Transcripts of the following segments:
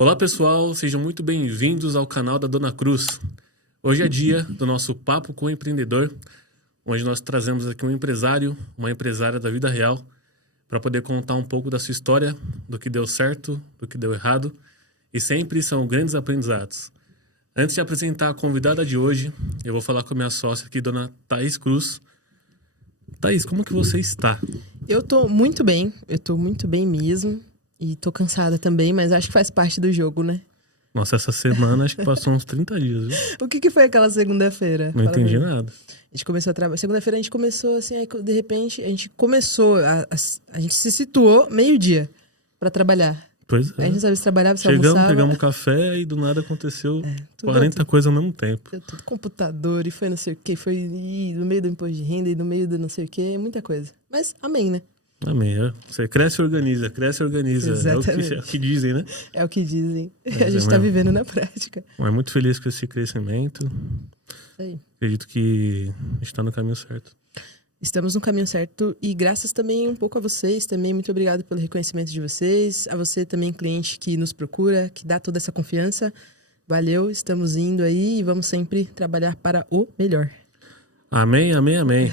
Olá pessoal, sejam muito bem-vindos ao canal da Dona Cruz. Hoje é dia do nosso Papo com o Empreendedor, onde nós trazemos aqui um empresário, uma empresária da vida real, para poder contar um pouco da sua história, do que deu certo, do que deu errado, e sempre são grandes aprendizados. Antes de apresentar a convidada de hoje, eu vou falar com a minha sócia aqui, Dona Thaís Cruz. Thaís, como que você está? Eu tô muito bem mesmo. E tô cansada também, mas acho que faz parte do jogo, né? Nossa, essa semana acho que passou uns 30 dias, viu? O que foi aquela segunda-feira? Não entendi nada. A gente começou a trabalhar. Segunda-feira a gente começou assim, aí de repente a gente começou, a gente se situou meio-dia pra trabalhar. Pois é. A gente não sabia se trabalhava, se Chegamos, almoçava. pegamos um café e do nada aconteceu 40 tudo. coisas ao mesmo tempo. Deu tudo computador e foi não sei o quê, foi no meio do imposto de renda e no meio do não sei o quê, muita coisa. Mas amém, né? Amém. Você cresce e organiza, cresce e organiza. Exatamente. É o que dizem, né? É o que dizem. Mas A gente tá vivendo na prática. Mas muito feliz com esse crescimento. Aí. Acredito que a gente está no caminho certo. Estamos no caminho certo e graças também um pouco a vocês também. Muito obrigado pelo reconhecimento de vocês. A você também, cliente que nos procura, que dá toda essa confiança. Valeu, estamos indo aí e vamos sempre trabalhar para o melhor. Amém, amém, amém.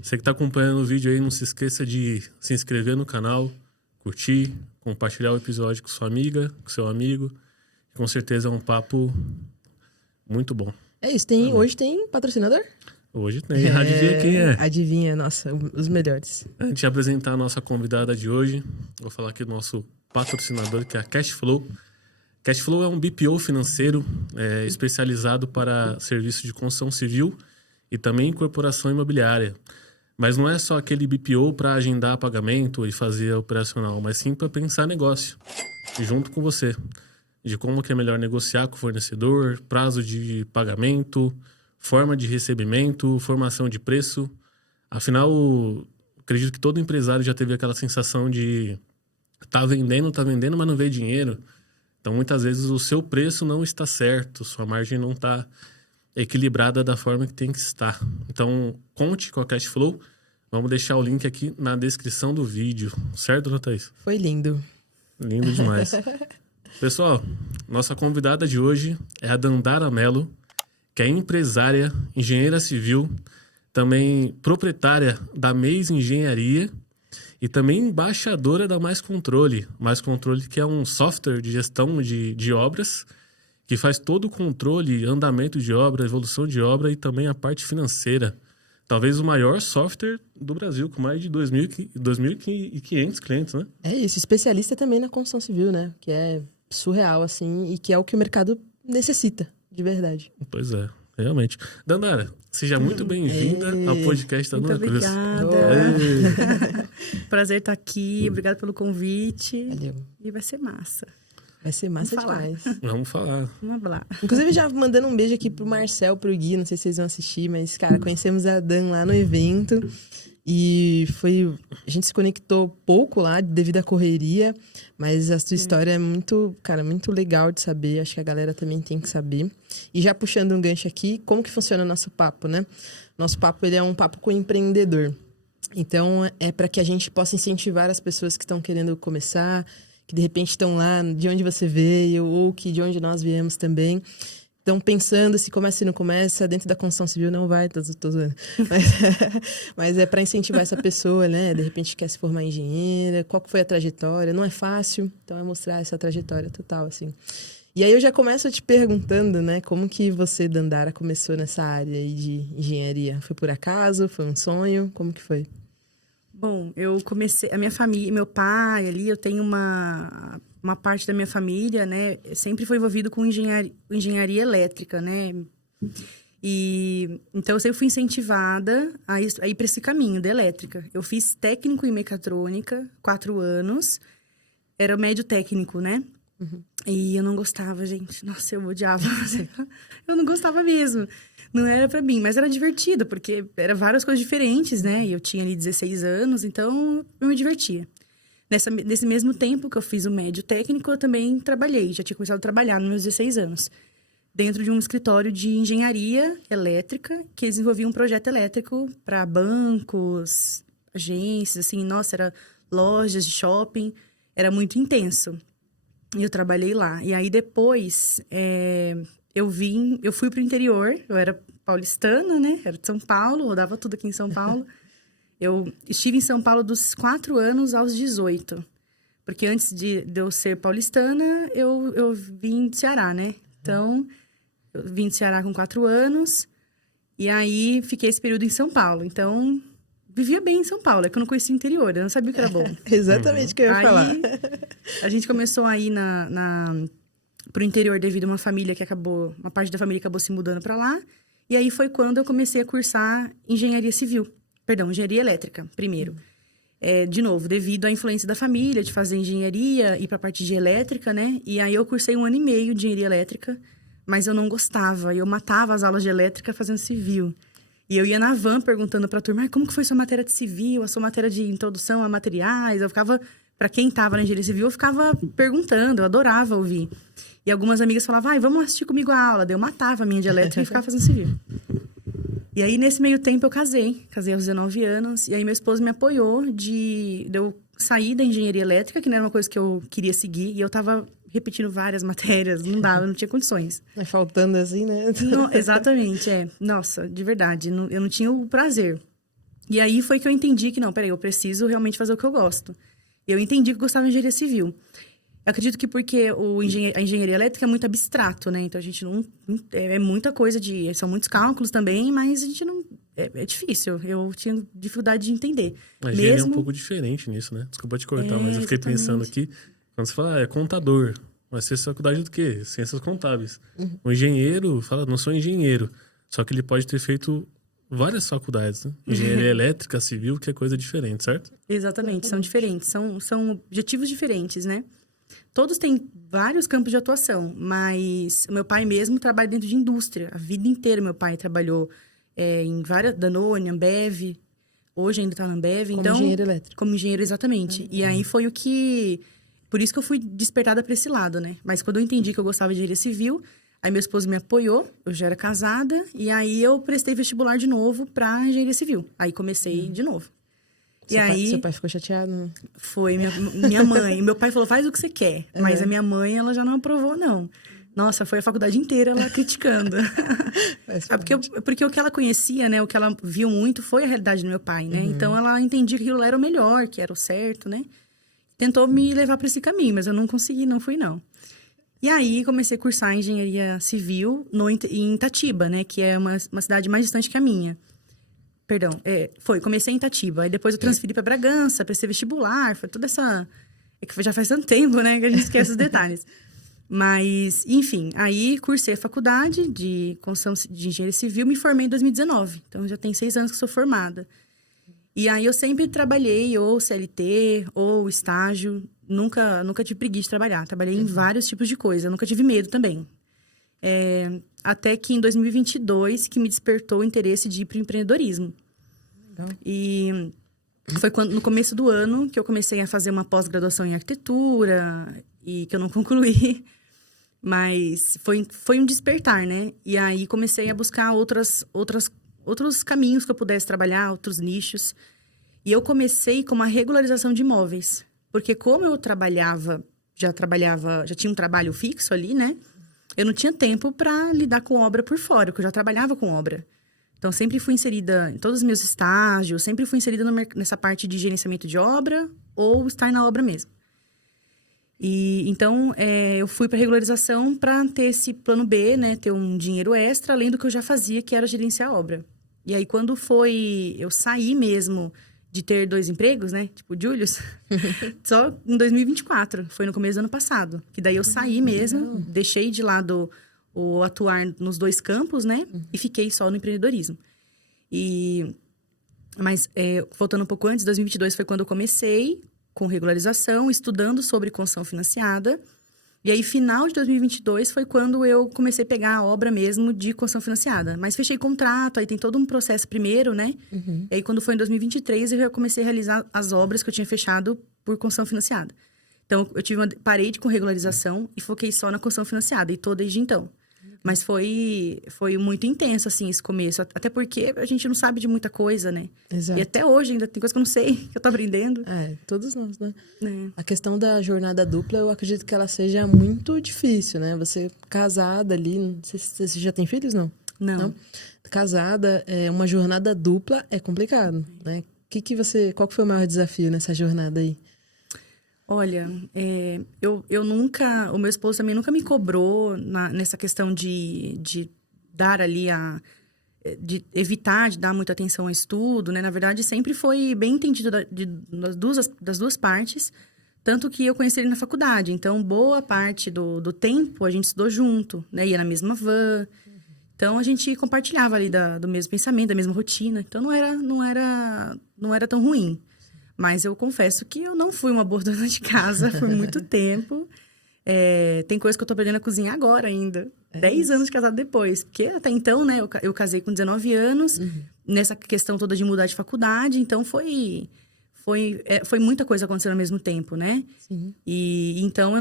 Você que está acompanhando o vídeo aí, não se esqueça de se inscrever no canal, curtir, compartilhar o episódio com sua amiga, com seu amigo. Com certeza é um papo muito bom. É isso, hoje tem patrocinador? Hoje tem. Adivinha quem é? Adivinha, nossa, os melhores. Antes de apresentar a nossa convidada de hoje, vou falar aqui do nosso patrocinador, que é a Cashflow. Cashflow é um BPO financeiro especializado para serviços de construção civil e também incorporação imobiliária. Mas não é só aquele BPO para agendar pagamento e fazer operacional, mas sim para pensar negócio, junto com você. De como que é melhor negociar com o fornecedor, prazo de pagamento, forma de recebimento, formação de preço. Afinal, acredito que todo empresário já teve aquela sensação de tá vendendo, mas não vê dinheiro. Então, muitas vezes, o seu preço não está certo, sua margem não está equilibrada da forma que tem que estar. Então, conte com a Cashflow. Vamos deixar o link aqui na descrição do vídeo. Certo, dona Thaís? Foi lindo. Lindo demais. Pessoal, nossa convidada de hoje é a Dandara Mello, que é empresária, engenheira civil, também proprietária da MEIS Engenharia e também embaixadora da Mais Controle. Mais Controle, que é um software de gestão de obras, que faz todo o controle, andamento de obra, evolução de obra e também a parte financeira. Talvez o maior software do Brasil, com mais de 2.500 clientes, né? É isso, especialista também na construção civil, né? Que é surreal, assim, e que é o que o mercado necessita, de verdade. Pois é, realmente. Dandara, seja muito bem-vinda ao podcast da Dona Cruz. Obrigada. Prazer estar aqui, obrigada pelo convite. Valeu. E vai ser massa. Vai ser massa demais. Vamos falar. Vamos lá. Inclusive, já mandando um beijo aqui pro Marcel, pro Gui, não sei se vocês vão assistir, mas, cara, conhecemos a Dan lá no evento e a gente se conectou pouco lá devido à correria, mas a sua história é muito, cara, muito legal de saber, acho que a galera também tem que saber. E já puxando um gancho aqui, como que funciona o nosso papo, né? Nosso papo, ele é um papo com o empreendedor. Então, é para que a gente possa incentivar as pessoas que estão querendo começar, que de repente estão lá de onde você veio ou que de onde nós viemos também. Estão pensando se começa, se não começa, dentro da construção civil não vai, tô zoando. Mas é para incentivar essa pessoa, né? De repente quer se formar engenheira, qual que foi a trajetória? Não é fácil, então é mostrar essa trajetória total, assim. E aí eu já começo te perguntando, né? Como que você, Dandara, começou nessa área aí de engenharia? Foi por acaso? Foi um sonho? Como que foi? Bom, eu comecei... A minha família, meu pai ali, eu tenho uma parte da minha família, né? Sempre foi envolvido com engenharia elétrica, né? E então eu sempre fui incentivada a ir para esse caminho da elétrica. Eu fiz técnico em mecatrônica, 4 anos. Era médio técnico, né? Uhum. E eu não gostava, gente. Nossa, eu odiava. Eu não gostava mesmo. Não era pra mim, mas era divertido, porque eram várias coisas diferentes, né? E eu tinha ali 16 anos, então eu me divertia. Nesse mesmo tempo que eu fiz o médio técnico, eu também trabalhei. Já tinha começado a trabalhar nos meus 16 anos. Dentro de um escritório de engenharia elétrica, que eles desenvolviam um projeto elétrico para bancos, agências, assim. Nossa, era lojas de shopping. Era muito intenso. E eu trabalhei lá. E aí, depois, eu fui pro interior. Eu era paulistana, né? Era de São Paulo, rodava tudo aqui em São Paulo. Eu estive em São Paulo dos 4 anos aos 18. Porque antes de eu ser paulistana, eu vim do Ceará, né? Então, eu vim do Ceará com 4 anos. E aí, fiquei esse período em São Paulo. Então, vivia bem em São Paulo. É que eu não conhecia o interior, eu não sabia o que era bom. Exatamente o que eu ia falar. A gente começou a ir pro interior devido a uma família uma parte da família acabou se mudando para lá. E aí foi quando eu comecei a cursar engenharia elétrica, primeiro. De novo, devido à influência da família, de fazer engenharia, ir para a parte de elétrica, né? E aí eu cursei 1 ano e meio de engenharia elétrica, mas eu não gostava. Eu matava as aulas de elétrica fazendo civil. E eu ia na van perguntando pra turma, como que foi sua matéria de civil, a sua matéria de introdução a materiais? Eu ficava, pra quem tava na engenharia civil, eu ficava perguntando, eu adorava ouvir. E algumas amigas falavam, vamos assistir comigo a aula. Daí eu matava a minha de elétrica e ficava fazendo civil. E aí, nesse meio tempo, eu casei aos 19 anos. E aí, meu esposo me apoiou de eu sair da engenharia elétrica, que não era uma coisa que eu queria seguir. E eu tava repetindo várias matérias, não dava, não tinha condições. Faltando assim, né? Não, exatamente, Nossa, de verdade, eu não tinha o prazer. E aí foi que eu entendi que, não, peraí, eu preciso realmente fazer o que eu gosto. E eu entendi que eu gostava de engenharia civil. Eu acredito que porque a engenharia elétrica é muito abstrato, né? Então, a gente não... É muita coisa são muitos cálculos também, mas a gente não... É difícil. Eu tinha dificuldade de entender. A engenharia é um pouco diferente nisso, né? Desculpa te cortar, mas eu fiquei pensando aqui... Quando você fala, é contador, vai ser faculdade do quê? Ciências contábeis. O engenheiro fala, não sou engenheiro. Só que ele pode ter feito várias faculdades, né? Engenharia elétrica, civil, que é coisa diferente, certo? Exatamente, são diferentes. São objetivos diferentes, né? Todos têm vários campos de atuação, mas o meu pai mesmo trabalha dentro de indústria. A vida inteira meu pai trabalhou em várias... Danone, Ambev. Hoje ainda está na Ambev. Como engenheiro elétrico. Como engenheiro, exatamente. E aí foi o que... Por isso que eu fui despertada para esse lado, né? Mas quando eu entendi que eu gostava de engenharia civil, aí meu esposo me apoiou, eu já era casada, e aí eu prestei vestibular de novo para engenharia civil. Aí comecei de novo. Seu pai ficou chateado? Né? Foi, minha mãe. Meu pai falou, faz o que você quer. Mas a minha mãe, ela já não aprovou, não. Nossa, foi a faculdade inteira ela criticando. Porque o que ela conhecia, né? O que ela viu muito foi a realidade do meu pai, né? Então, ela entendia que aquilo era o melhor, que era o certo, né? Tentou me levar para esse caminho, mas eu não consegui, não fui, não. E aí, comecei a cursar engenharia civil em Itatiba, né? Que é uma cidade mais distante que a minha. Perdão, comecei em Itatiba. Aí depois eu transferi para Bragança, prestei vestibular, foi toda essa... É que já faz tanto tempo, né? Que a gente esquece os detalhes. Mas, enfim, aí cursei a faculdade de construção de engenharia civil, me formei em 2019. Então, já tem 6 anos que sou formada. E aí, eu sempre trabalhei ou CLT, ou estágio. Nunca tive preguiça de trabalhar. Trabalhei em vários tipos de coisa. Nunca tive medo também. Até que em 2022, que me despertou o interesse de ir para o empreendedorismo. Legal. E foi no começo do ano que eu comecei a fazer uma pós-graduação em arquitetura, e que eu não concluí. Mas foi um despertar, né? E aí, comecei a buscar outros caminhos que eu pudesse trabalhar, outros nichos. E eu comecei com uma regularização de imóveis. Porque como eu já tinha um trabalho fixo ali, né? Eu não tinha tempo para lidar com obra por fora, porque eu já trabalhava com obra. Então, sempre fui inserida em todos os meus estágios, sempre fui inserida nessa parte de gerenciamento de obra ou estar na obra mesmo. E então, eu fui para regularização para ter esse plano B, né? Ter um dinheiro extra, além do que eu já fazia, que era gerenciar a obra. E aí, quando eu saí mesmo de ter 2 empregos, né? Tipo, Julius, só em 2024. Foi no começo do ano passado. Que daí eu saí mesmo, deixei de lado o atuar nos 2 campos, né? E fiquei só no empreendedorismo. Mas, voltando um pouco antes, 2022 foi quando eu comecei com regularização, estudando sobre construção financiada. E aí, final de 2022 foi quando eu comecei a pegar a obra mesmo de construção financiada. Mas fechei contrato, aí tem todo um processo primeiro, né? E aí, quando foi em 2023, eu comecei a realizar as obras que eu tinha fechado por construção financiada. Então, parei com regularização e foquei só na construção financiada. E tô desde então. Mas foi muito intenso, assim, esse começo. Até porque a gente não sabe de muita coisa, né? Exato. E até hoje ainda tem coisa que eu não sei, que eu tô aprendendo. Todos nós, né? É. A questão da jornada dupla, eu acredito que ela seja muito difícil, né? Você casada ali, não sei se você já tem filhos, não? Não. Casada, uma jornada dupla é complicado, né? Qual que foi o maior desafio nessa jornada aí? Olha, eu nunca... O meu esposo também nunca me cobrou nessa questão de dar ali de evitar de dar muita atenção ao estudo, né? Na verdade, sempre foi bem entendido das duas partes. Tanto que eu conheci ele na faculdade. Então, boa parte do tempo a gente estudou junto, né? Ia na mesma van. Então, a gente compartilhava ali do mesmo pensamento, da mesma rotina. Então, não era tão ruim. Mas eu confesso que eu não fui uma boa dona de casa por muito tempo. Tem coisa que eu tô aprendendo a cozinhar agora ainda. 10 anos de casado depois. Porque até então, né, eu casei com 19 anos. Nessa questão toda de mudar de faculdade. Então, foi muita coisa acontecendo ao mesmo tempo, né? Sim. E então,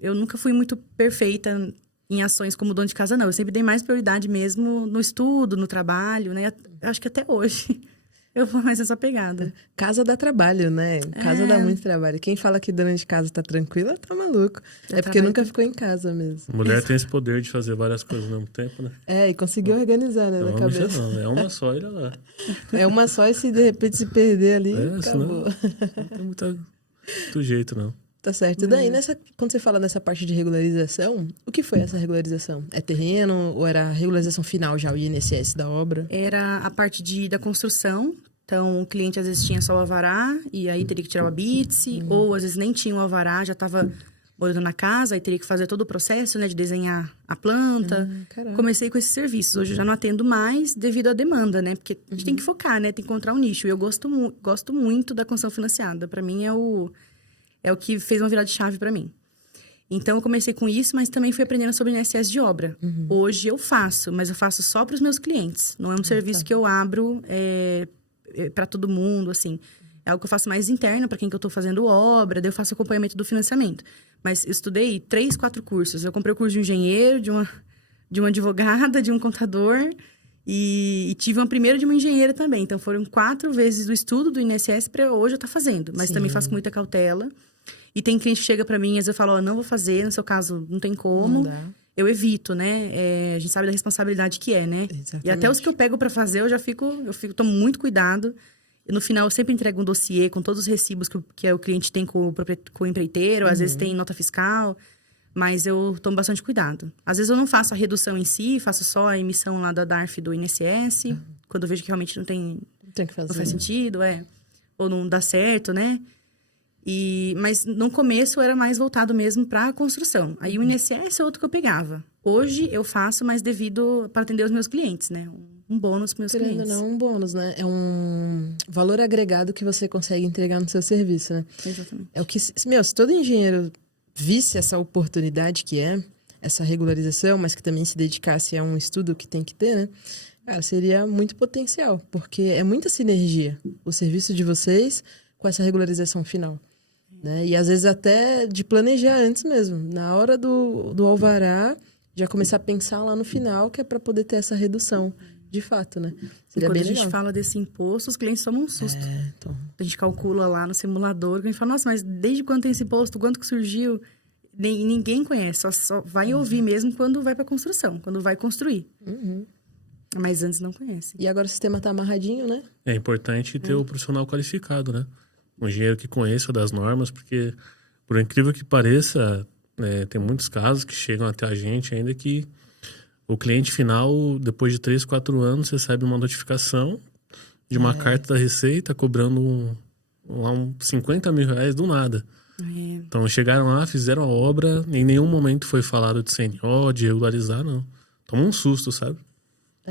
eu nunca fui muito perfeita em ações como dona de casa, não. Eu sempre dei mais prioridade mesmo no estudo, no trabalho, né? Eu acho que até hoje... Eu vou mais nessa pegada. Casa dá trabalho, né? Casa dá muito trabalho. Quem fala que dona de casa tá tranquila, tá maluco. Porque nunca ficou em casa mesmo. Mulher tem esse poder de fazer várias coisas ao mesmo tempo, né? E conseguiu organizar, né, na cabeça. Não, é uma só, olha lá. É uma só e se de repente se perder ali, acabou. Não tem muito jeito, não. Tá certo. E daí, quando você fala nessa parte de regularização, o que foi essa regularização? É terreno ou era a regularização final já, o INSS da obra? Era a parte da construção. Então, o cliente às vezes tinha só o alvará e aí teria que tirar o habite, ou às vezes nem tinha o alvará, já estava morando na casa, aí teria que fazer todo o processo, né, de desenhar a planta. Comecei com esses serviços. Hoje eu já não atendo mais devido à demanda, né? Porque a gente tem que focar, né? Tem que encontrar um nicho. E eu gosto muito da construção financiada. Para mim é o que fez uma virada de chave para mim. Então, eu comecei com isso, mas também fui aprendendo sobre INSS de obra. Hoje eu faço, mas eu faço só para os meus clientes. Não é um serviço que eu abro para todo mundo, assim. É algo que eu faço mais interno para quem que eu estou fazendo obra, daí eu faço acompanhamento do financiamento. Mas eu estudei 3, 4 cursos. Eu comprei o curso de um engenheiro, de uma advogada, de um contador... E tive uma primeira de uma engenheira também. Então, foram 4 vezes do estudo do INSS para hoje eu estar fazendo. Mas também faço com muita cautela. E tem cliente que chega para mim, às vezes eu falo, não vou fazer, no seu caso, não tem como. Não eu evito, né? A gente sabe da responsabilidade que é, né? Exatamente. E até os que eu pego para fazer, eu tomo muito cuidado. E no final, eu sempre entrego um dossiê com todos os recibos que o cliente tem com o empreiteiro. Às vezes tem nota fiscal... Mas eu tomo bastante cuidado. Às vezes eu não faço a redução em si, faço só a emissão lá da DARF do INSS, quando eu vejo que realmente não faz sentido, ou não dá certo, né? Mas no começo era mais voltado mesmo para a construção. Aí o INSS é outro que eu pegava. Hoje eu faço mais para atender os meus clientes, né? Um bônus para meus clientes. Não, um bônus, né? É um valor agregado que você consegue entregar no seu serviço, né? Exatamente. É o que, se todo engenheiro visse essa oportunidade que é essa regularização, mas que também se dedicasse a um estudo que tem que ter, né? Cara, seria muito potencial, porque é muita sinergia o serviço de vocês com essa regularização final, né? E às vezes até de planejar antes mesmo, na hora do alvará, já começar a pensar lá no final, que é para poder ter essa redução, de fato, né? Seria quando bem a gente legal. Fala desse imposto, os clientes tomam um susto. Então... A gente calcula lá no simulador, a gente fala, nossa, mas desde quando tem esse imposto, quanto que surgiu? Ninguém conhece, só vai ouvir mesmo quando vai para construção, quando vai construir. Mas antes não conhece. E agora o sistema tá amarradinho, né? É importante ter o profissional qualificado, né? Um engenheiro que conheça das normas, porque, por incrível que pareça, tem muitos casos que chegam até a gente ainda que o cliente final, depois de 3, 4 anos, recebe uma notificação de uma carta da Receita cobrando uns 50 mil reais do nada. Então, chegaram lá, fizeram a obra, em nenhum momento foi falado de CNO, de regularizar, não. Toma um susto, sabe?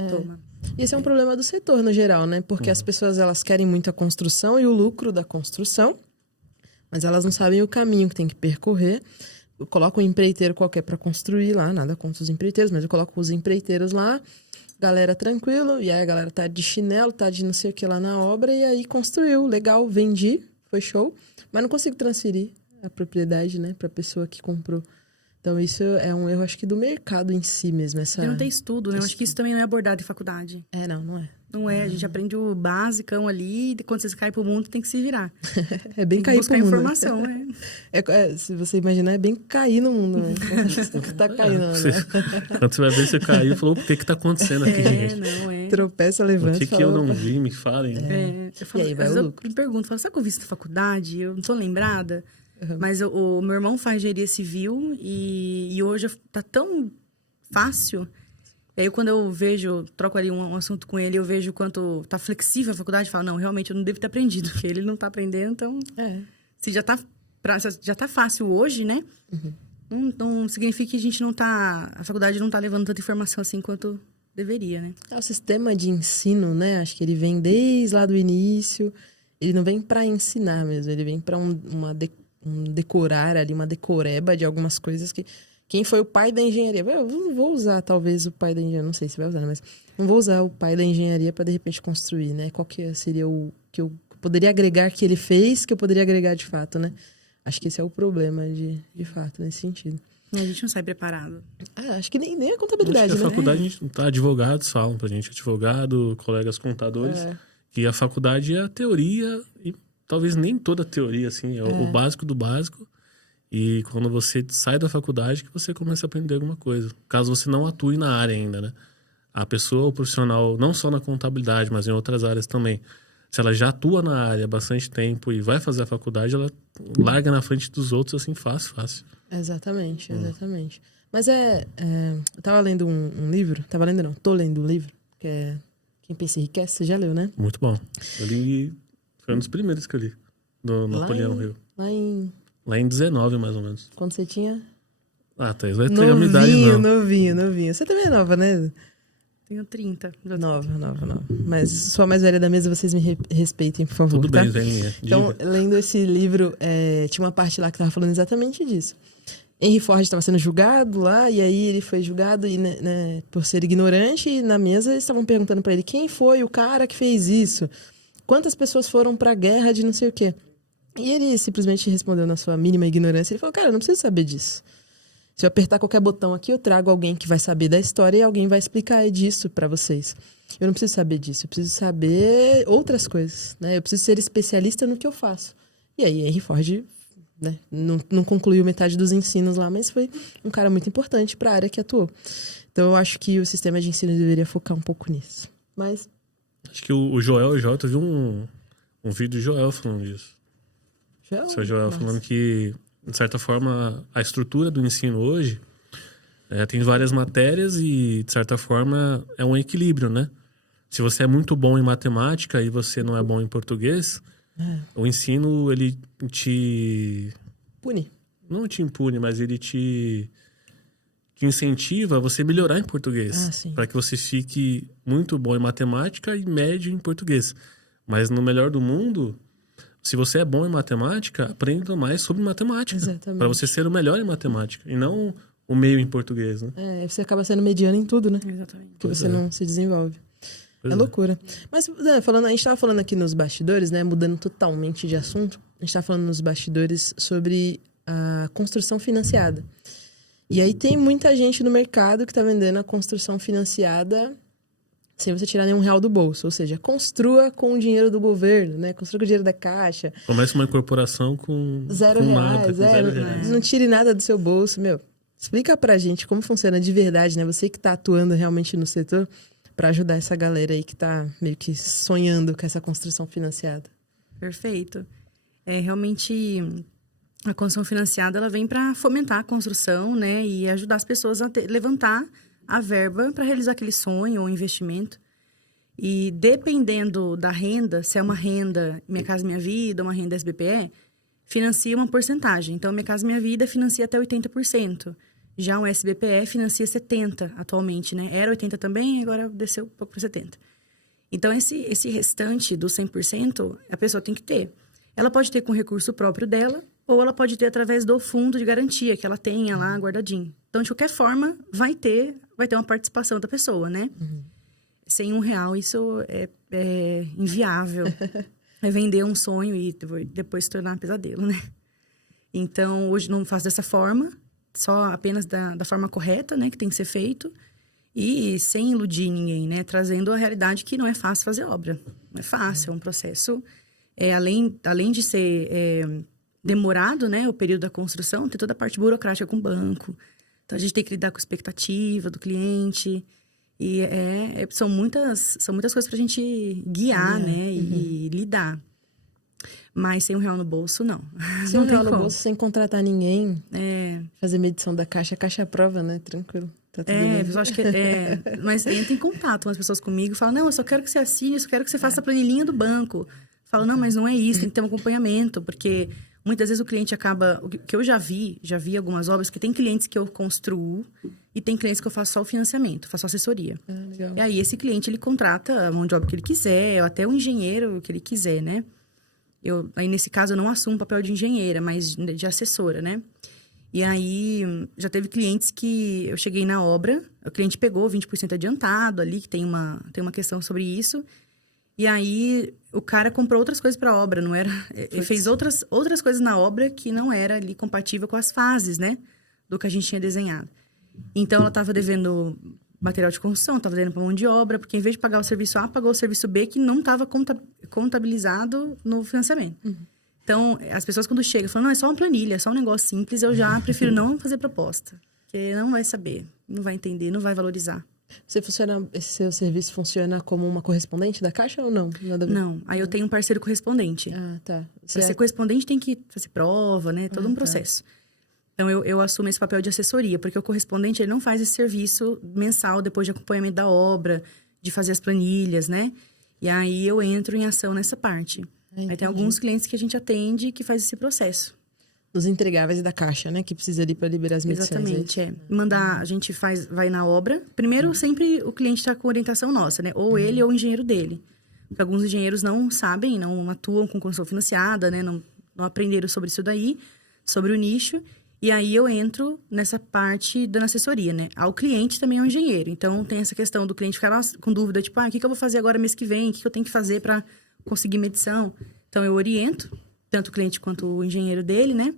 Toma. E esse é um problema do setor no geral, né? Porque as pessoas, elas querem muito a construção e o lucro da construção, mas elas não sabem o caminho que tem que percorrer. Eu coloco um empreiteiro qualquer para construir lá, nada contra os empreiteiros, mas eu coloco os empreiteiros lá, galera tranquilo, e aí a galera tá de chinelo, tá de não sei o que lá na obra, e aí construiu, legal, vendi, foi show, mas não consigo transferir a propriedade, né, pra pessoa que comprou. Então, isso é um erro, acho que do mercado em si mesmo. E não tem estudo, né? Eu acho que isso também não é abordado em faculdade. Não é. Não é, a gente aprende o basicão ali, e quando você cai pro mundo, tem que se virar. É bem cair pro mundo. Buscar informação, né? Se você imaginar, é bem cair no mundo, né? O que tá caindo, né? Quando você vai ver, você caiu e falou, o que que tá acontecendo aqui, gente? Não é. Tropeça, levanta. O que eu não vi, me falem. Eu falo, E aí vai às o vezes lucro. eu me pergunto, falo, sabe o que eu vi isso na faculdade? Eu não tô lembrada. Mas o meu irmão faz engenharia civil e hoje tá tão fácil. E aí, quando eu vejo, troco ali um assunto com ele, eu vejo o quanto tá flexível a faculdade, eu falo, não, realmente eu não devo ter aprendido, porque ele não tá aprendendo, então... Se já tá fácil hoje, né? Não significa que a faculdade não tá levando tanta informação assim quanto deveria, né? O sistema de ensino, né? Acho que ele vem desde lá do início. Ele não vem para ensinar mesmo, ele vem para um decorar ali, uma decoreba de algumas coisas que... Quem foi o pai da engenharia? Eu não vou usar, talvez, o pai da engenharia. Não sei se vai usar, mas... Não vou usar o pai da engenharia para, de repente, construir, né? Qual que seria o que eu poderia agregar que ele fez, que eu poderia agregar de fato, né? Acho que esse é o problema, de fato, nesse sentido. A gente não sai preparado. Acho que nem a contabilidade, acho que né? a faculdade, advogados falam pra gente, advogado, colegas contadores, que a faculdade é a teoria, e talvez nem toda a teoria, assim, é o básico do básico. E quando você sai da faculdade, que você começa a aprender alguma coisa. Caso você não atue na área ainda, né? A pessoa, o profissional, não só na contabilidade, mas em outras áreas também. Se ela já atua na área há bastante tempo e vai fazer a faculdade, ela larga na frente dos outros, assim, fácil. Exatamente. Mas eu tava lendo um livro, tô lendo um livro, que é Quem Pensa Enriquece, você já leu, né? Muito bom. Eu li, foi um dos primeiros que eu li, do Napoleão Hill. Lá em 19, mais ou menos. Quando você tinha? Thaís vai ter a minha idade, não. Novinho. Você também é nova, né? Tenho 30. Nova. Mas sou a mais velha da mesa, vocês me respeitem, por favor. Tudo tá? bem, velhinha. Então, lendo esse livro, tinha uma parte lá que tava falando exatamente disso. Henry Ford estava sendo julgado lá, e aí ele foi julgado né, por ser ignorante, e na mesa eles estavam perguntando para ele quem foi o cara que fez isso? Quantas pessoas foram pra guerra de não sei o quê? E ele simplesmente respondeu na sua mínima ignorância. Ele falou, cara, eu não preciso saber disso. Se eu apertar qualquer botão aqui, eu trago alguém que vai saber da história e alguém vai explicar disso pra vocês. Eu não preciso saber disso, eu preciso saber outras coisas, né? Eu preciso ser especialista no que eu faço. E aí, Henry Ford, né, não concluiu metade dos ensinos lá, mas foi um cara muito importante pra área que atuou. Então, eu acho que o sistema de ensino deveria focar um pouco nisso. Mas... Acho que o Joel J viu um vídeo do Joel falando disso. O seu Joel falando que, de certa forma, a estrutura do ensino hoje tem várias matérias e, de certa forma, é um equilíbrio, né? Se você é muito bom em matemática e você não é bom em português, o ensino, ele te... Pune. Não te impune, mas ele te incentiva a você melhorar em português. Para que você fique muito bom em matemática e médio em português. Mas no melhor do mundo... Se você é bom em matemática, aprenda mais sobre matemática. Exatamente. Para você ser o melhor em matemática. E não o meio em português, né? Você acaba sendo mediano em tudo, né? Exatamente. Porque você não se desenvolve. Pois é loucura. Mas, a gente estava falando aqui nos bastidores, né? Mudando totalmente de assunto. A gente estava falando nos bastidores sobre a construção financiada. E aí tem muita gente no mercado que está vendendo a construção financiada... sem você tirar nenhum real do bolso. Ou seja, construa com o dinheiro do governo, né? Construa com o dinheiro da Caixa. Comece uma incorporação com zero reais. Não tire nada do seu bolso. Explica pra gente como funciona de verdade, né? Você que tá atuando realmente no setor, para ajudar essa galera aí que tá meio que sonhando com essa construção financiada. Perfeito. Realmente, a construção financiada, ela vem para fomentar a construção, né? E ajudar as pessoas a levantar a verba para realizar aquele sonho ou investimento. E dependendo da renda, se é uma renda Minha Casa Minha Vida, uma renda SBPE, financia uma porcentagem. Então, Minha Casa Minha Vida financia até 80%. Já um SBPE financia 70% atualmente, né? Era 80% também, agora desceu um pouco para 70%. Então, esse restante dos 100%, a pessoa tem que ter. Ela pode ter com recurso próprio dela, ou ela pode ter através do fundo de garantia, que ela tenha lá guardadinho. Então, de qualquer forma, vai ter uma participação da pessoa, né? Sem R$1, isso é inviável. É vender um sonho e depois se tornar um pesadelo, né? Então, hoje não faço dessa forma. só apenas da forma correta, né, que tem que ser feito, e sem iludir ninguém, né, trazendo a realidade que não é fácil fazer obra. Não é fácil, é um processo, além de ser demorado, né, o período da construção, tem toda a parte burocrática com o banco. Então, a gente tem que lidar com a expectativa do cliente. E são muitas coisas pra gente guiar, né, e lidar. Mas sem R$1 no bolso, não. Sem R$1 no bolso, sem contratar ninguém. É. Fazer medição da caixa, a caixa aprova, né? Tranquilo. Tá tudo bem. Eu acho que mas entra em contato com as pessoas comigo e fala, não, eu só quero que você assine, eu só quero que você faça a planilhinha do banco. Falo, não, mas não é isso, tem que ter um acompanhamento, porque muitas vezes o cliente acaba... O que eu já vi algumas obras, que tem clientes que eu construo e tem clientes que eu faço só o financiamento, faço assessoria. Legal. E aí, esse cliente, ele contrata a mão de obra que ele quiser, ou até o engenheiro que ele quiser, né? Aí, nesse caso, eu não assumo o papel de engenheira, mas de assessora, né? E aí, já teve clientes que eu cheguei na obra, o cliente pegou 20% adiantado ali, que tem uma questão sobre isso. E aí, o cara comprou outras coisas para a obra, não era... Ele fez outras coisas na obra que não era ali compatível com as fases, né? Do que a gente tinha desenhado. Então, ela estava devendo material de construção, estava devendo para mão de obra, porque em vez de pagar o serviço A, pagou o serviço B, que não estava contabilizado no financiamento. Então, as pessoas quando chegam, falam, não, é só uma planilha, é só um negócio simples, eu já prefiro não fazer proposta. Porque não vai saber, não vai entender, não vai valorizar. Esse seu serviço funciona como uma correspondente da Caixa ou não? Nada a ver. Não, aí eu tenho um parceiro correspondente. Ah, tá. Para ser correspondente tem que fazer prova, né? Todo um processo. Então, eu assumo esse papel de assessoria, porque o correspondente, ele não faz esse serviço mensal, depois de acompanhamento da obra, de fazer as planilhas, né? E aí, eu entro em ação nessa parte. Aí, tem alguns clientes que a gente atende que faz esse processo. Nos entregáveis da Caixa, né? Que precisa ali para liberar as medições. Exatamente, a gente vai na obra. Primeiro, sempre o cliente está com orientação nossa, né? Ou ele ou o engenheiro dele. Porque alguns engenheiros não sabem, não atuam com construção financiada, né? Não aprenderam sobre isso daí, sobre o nicho. E aí, eu entro nessa parte dando assessoria, né? O cliente também é um engenheiro. Então, tem essa questão do cliente ficar com dúvida, tipo, o que eu vou fazer agora mês que vem? O que eu tenho que fazer para conseguir medição? Então, eu oriento, tanto o cliente quanto o engenheiro dele, né?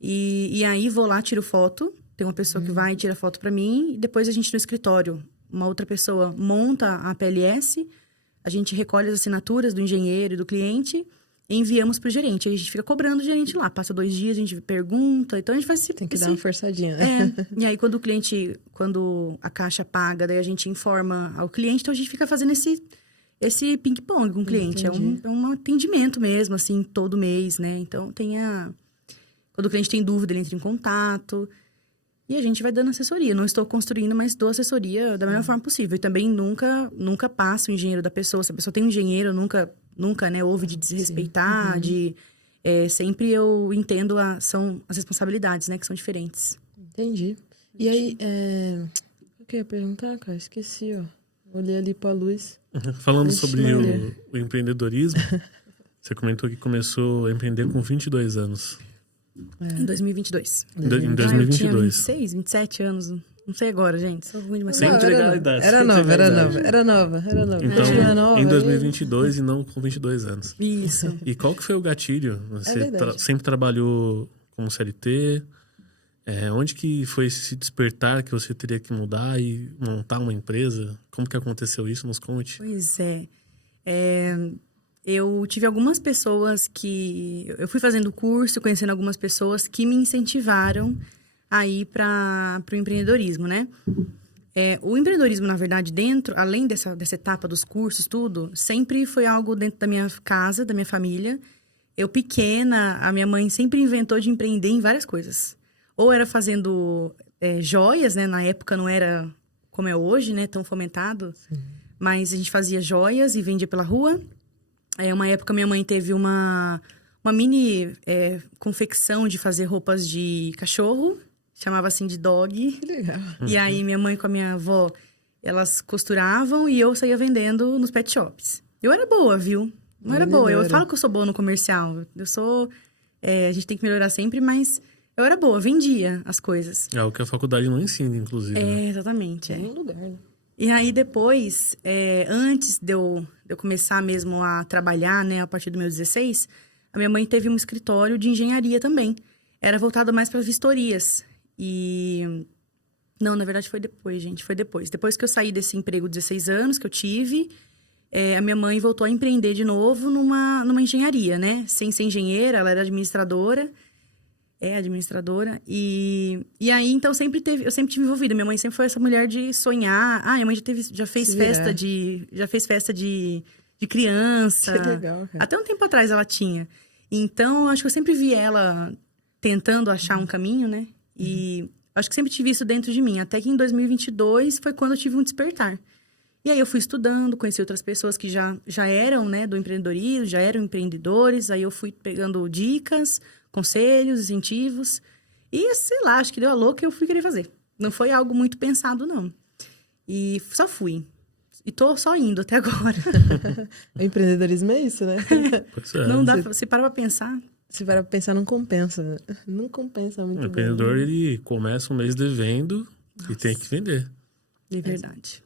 E aí, vou lá, tiro foto. Tem uma pessoa que vai e tira foto para mim. E depois, a gente no escritório, uma outra pessoa monta a PLS. A gente recolhe as assinaturas do engenheiro e do cliente... E enviamos pro gerente. Aí a gente fica cobrando o gerente lá. Passa 2 dias, a gente pergunta. Então, a gente faz Tem que dar uma forçadinha, né? E aí, quando a Caixa paga, daí a gente informa ao cliente. Então, a gente fica fazendo esse ping-pong com o cliente. É um atendimento mesmo, assim, todo mês, né? Então, quando o cliente tem dúvida, ele entra em contato. E a gente vai dando assessoria. Não estou construindo, mas dou assessoria da melhor forma possível. E também nunca passo o engenheiro da pessoa. Se a pessoa tem um engenheiro, nunca, né, houve de desrespeitar, sempre eu entendo, são as responsabilidades, né, que são diferentes. Entendi. E aí, o que eu ia perguntar, cara? Esqueci, ó. Olhei ali pra luz. Falando sobre o empreendedorismo, você comentou que começou a empreender com 22 anos. Em 2022. Em 2022. Eu tinha 26, 27 anos. Não sei agora, gente. Sou ruim demais. Sem entregar a idade. Era nova. Então, em 2022 e não com 22 anos. Isso. E qual que foi o gatilho? Você sempre trabalhou como CLT? Onde que foi esse despertar que você teria que mudar e montar uma empresa? Como que aconteceu isso? Nos conte. Pois eu tive algumas pessoas que... Eu fui fazendo curso, conhecendo algumas pessoas que me incentivaram a ir para o empreendedorismo, né? O empreendedorismo, na verdade, além dessa etapa dos cursos, tudo, sempre foi algo dentro da minha casa, da minha família. Eu, pequena, a minha mãe sempre inventou de empreender em várias coisas. Ou era fazendo joias, né? Na época não era como é hoje, né? Tão fomentado. Sim. Mas a gente fazia joias e vendia pela rua. Uma época, minha mãe teve uma mini confecção de fazer roupas de cachorro. Chamava assim de dog. Que legal. E aí, minha mãe com a minha avó, elas costuravam e eu saía vendendo nos pet shops. Eu era boa, viu? Não era boa. Eu falo que eu sou boa no comercial. Eu sou... a gente tem que melhorar sempre, mas eu era boa. Vendia as coisas. É o que a faculdade não ensina, inclusive. Né? Exatamente. É um lugar, né? E aí, depois, antes de eu começar mesmo a trabalhar, né? A partir dos meus 16, a minha mãe teve um escritório de engenharia também. Era voltado mais para vistorias. E... Não, na verdade foi depois, gente. Foi depois. Depois que eu saí desse emprego de 16 anos que eu tive, a minha mãe voltou a empreender de novo numa engenharia, né? Sem ser engenheira, ela era administradora. Administradora. E aí, então, eu sempre tive envolvida. Minha mãe sempre foi essa mulher de sonhar. Minha mãe já fez festa de criança. Que legal, cara. Até um tempo atrás ela tinha. Então, acho que eu sempre vi ela tentando achar um caminho, né? E acho que sempre tive isso dentro de mim. Até que em 2022 foi quando eu tive um despertar. E aí eu fui estudando, conheci outras pessoas que já eram, né, do empreendedorismo, já eram empreendedores. Aí eu fui pegando dicas, conselhos, incentivos. E, sei lá, acho que deu a louca e eu fui querer fazer. Não foi algo muito pensado, não. E só fui. E tô só indo até agora. O empreendedorismo é isso, né? Pois é. Não dá, você para pra pensar. Se para pensar, não compensa. Não compensa muito. O empreendedor, ele começa um mês devendo e tem que vender. É verdade.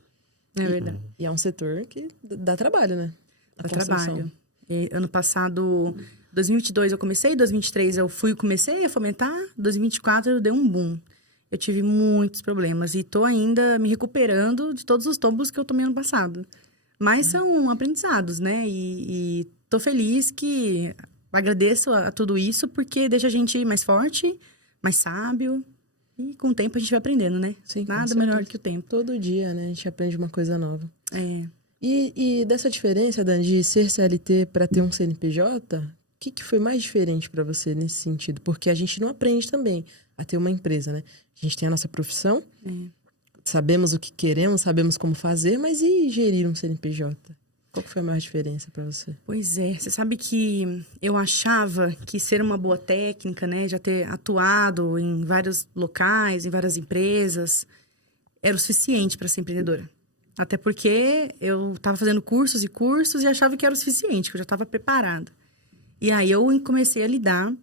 É verdade. E é um setor que dá trabalho, né? Dá trabalho. E ano passado, 2022 eu comecei, 2023 eu comecei a fomentar, 2024 eu dei um boom. Eu tive muitos problemas e tô ainda me recuperando de todos os tombos que eu tomei ano passado. Mas são aprendizados, né? E tô feliz que agradeço a tudo isso porque deixa a gente mais forte, mais sábio. E com o tempo a gente vai aprendendo, né? Sim, nada melhor que o tempo. Todo dia, né? A gente aprende uma coisa nova. É. E dessa diferença, Dan, de ser CLT para ter um CNPJ, o que foi mais diferente para você nesse sentido? Porque a gente não aprende também a ter uma empresa, né? A gente tem a nossa profissão, sabemos o que queremos, sabemos como fazer, mas e gerir um CNPJ? Qual que foi a maior diferença para você? Pois é, você sabe que eu achava que ser uma boa técnica, né, já ter atuado em vários locais, em várias empresas, era o suficiente para ser empreendedora. Até porque eu estava fazendo cursos e achava que era o suficiente, que eu já estava preparada. E aí eu comecei a lidar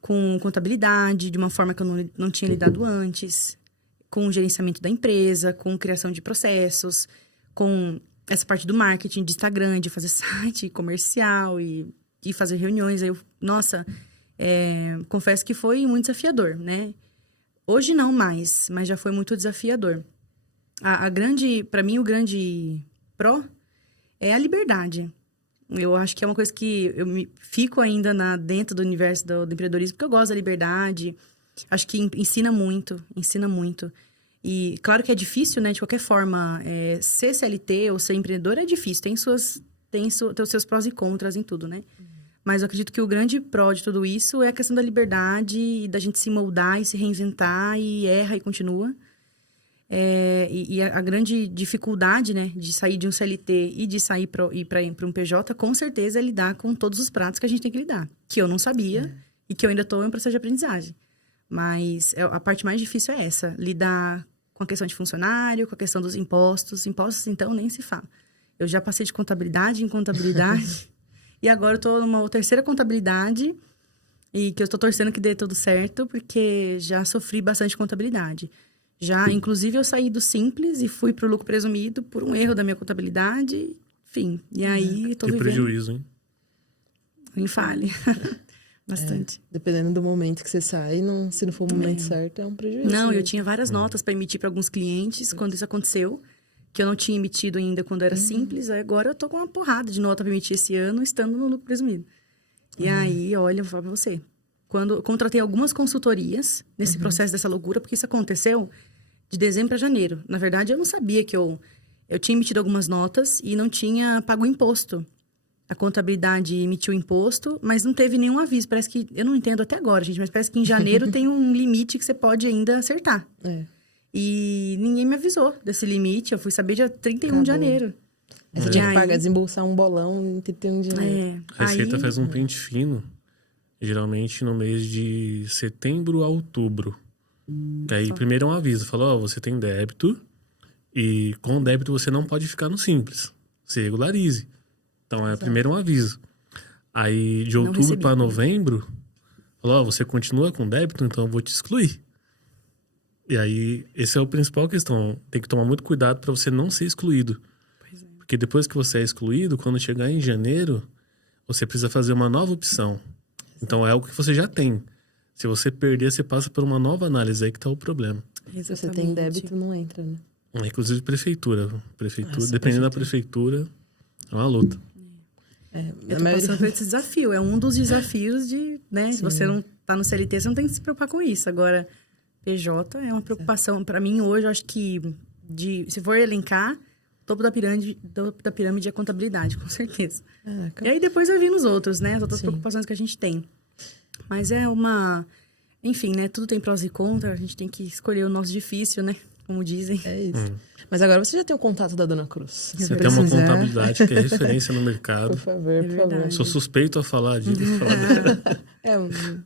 com contabilidade de uma forma que eu não tinha lidado antes, com o gerenciamento da empresa, com criação de processos, com essa parte do marketing, de Instagram, de fazer site comercial e fazer reuniões. Aí confesso que foi muito desafiador, né? Hoje não mais, mas já foi muito desafiador. Para mim, o grande pró é a liberdade. Eu acho que é uma coisa que eu fico ainda dentro do universo do empreendedorismo, porque eu gosto da liberdade. Acho que ensina muito. E claro que é difícil, né? De qualquer forma, ser CLT ou ser empreendedor é difícil. Tem os seus prós e contras em tudo, né? Mas eu acredito que o grande pró de tudo isso é a questão da liberdade e da gente se moldar e se reinventar e erra e continua. E a grande dificuldade, né? De sair de um CLT e de sair para um PJ, com certeza, é lidar com todos os pratos que a gente tem que lidar. Que eu não sabia e que eu ainda estou em processo de aprendizagem. Mas a parte mais difícil é essa, lidar com a questão de funcionário, com a questão dos impostos. Impostos, então, nem se fala. Eu já passei de contabilidade em contabilidade e agora eu estou numa terceira contabilidade e que eu estou torcendo que dê tudo certo, porque já sofri bastante contabilidade. Inclusive, eu saí do Simples e fui para o lucro presumido por um erro da minha contabilidade, enfim. E aí, estou vivendo... Que prejuízo, hein? Me fale. Bastante. Dependendo do momento que você sai, se não for o momento certo, é um prejuízo. Não, eu tinha várias notas para emitir para alguns clientes quando isso aconteceu, que eu não tinha emitido ainda quando era simples. Aí agora eu tô com uma porrada de nota para emitir esse ano, estando no lucro presumido. E aí, olha, eu vou falar para você. Quando eu contratei algumas consultorias nesse processo dessa loucura, porque isso aconteceu de dezembro para janeiro. Na verdade, eu não sabia que eu tinha emitido algumas notas e não tinha pago o imposto. A contabilidade emitiu o imposto, mas não teve nenhum aviso. Parece que... Eu não entendo até agora, gente, mas parece que em janeiro tem um limite que você pode ainda acertar. E ninguém me avisou desse limite. Eu fui saber dia 31 de janeiro. Você tinha que pagar, desembolsar um bolão em 31 de janeiro. A Receita faz um pente fino, geralmente no mês de setembro a outubro. Que aí primeiro é um aviso. Falou, você tem débito e com débito você não pode ficar no Simples. Você regularize. Então, primeiro um aviso. Aí, de outubro para novembro, falou, você continua com débito, então eu vou te excluir. E aí, essa é a principal questão. Tem que tomar muito cuidado para você não ser excluído. Porque depois que você é excluído, quando chegar em janeiro, você precisa fazer uma nova opção. Então, é algo que você já tem. Se você perder, você passa por uma nova análise, aí que tá o problema. Se você tem débito, não entra, né? Inclusive prefeitura. Nossa, Dependendo da prefeitura, é uma luta. Eu tô passando por esse desafio. É um dos desafios de, né? Se você não tá no CLT, você não tem que se preocupar com isso. Agora, PJ é uma preocupação. Para mim, hoje, eu acho que, se for elencar, topo da pirâmide é contabilidade, com certeza. E aí, depois vai vir nos outros, né? As outras preocupações que a gente tem. Mas é uma... Enfim, né? Tudo tem prós e contras. A gente tem que escolher o nosso difícil, né? Como dizem. É isso. Mas agora você já tem o contato da Dona Cruz. Você tem uma contabilidade que é referência no mercado. Por favor. Sou suspeito a falar disso.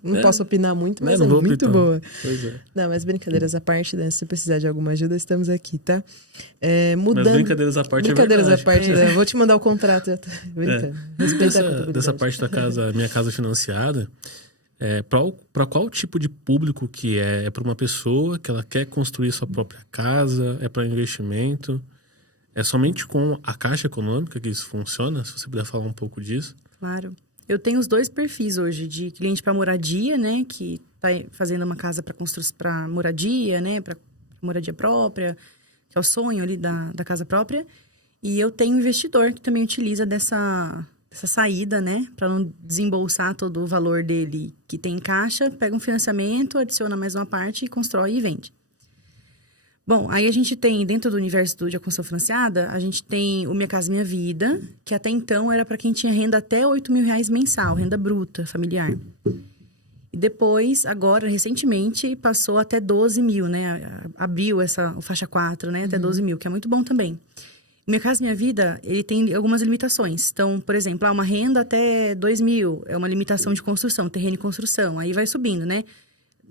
Não posso opinar muito, mas é não vou muito opinar. boa. Pois é. Não, mas brincadeiras à parte, né? Se precisar de alguma ajuda, estamos aqui, tá? Mudando... Mas brincadeiras à parte brincadeiras é à verdade. parte, né? Vou te mandar o contrato. Brincando. Respeita a contabilidade. Dessa parte da casa, minha casa financiada, para qual tipo de público que é? É para uma pessoa que ela quer construir sua própria casa? É para investimento? É somente com a Caixa Econômica que isso funciona? Se você puder falar um pouco disso. Claro. Eu tenho os dois perfis hoje, de cliente para moradia, né? Que tá fazendo uma casa para moradia, né? Para moradia própria, que é o sonho ali da casa própria. E eu tenho investidor que também utiliza dessa saída, né? Para não desembolsar todo o valor dele que tem em caixa, pega um financiamento, adiciona mais uma parte e constrói e vende. Bom, aí a gente tem, dentro do universo de construção financiada, a gente tem o Minha Casa Minha Vida, que até então era para quem tinha renda até R$8.000 mensal, renda bruta, familiar. E depois, agora, recentemente, passou até 12 mil, né? Abriu o faixa 4, né? Até 12 mil, que é muito bom também. Minha Casa Minha Vida, ele tem algumas limitações. Então, por exemplo, uma renda até 2 mil, é uma limitação de construção, terreno e construção. Aí vai subindo, né?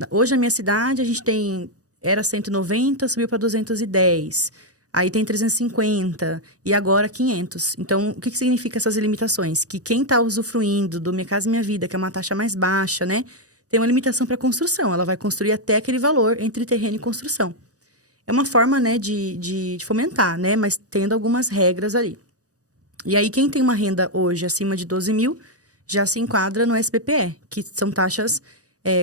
Hoje, na minha cidade, a gente tem... Era 190, subiu para 210. Aí tem 350 e agora 500. Então, o que significa essas limitações? Que quem está usufruindo do Minha Casa Minha Vida, que é uma taxa mais baixa, né? Tem uma limitação para construção. Ela vai construir até aquele valor entre terreno e construção. É uma forma, né, de fomentar, né? Mas tendo algumas regras ali. E aí, quem tem uma renda hoje acima de 12 mil, já se enquadra no SBPE, que são taxas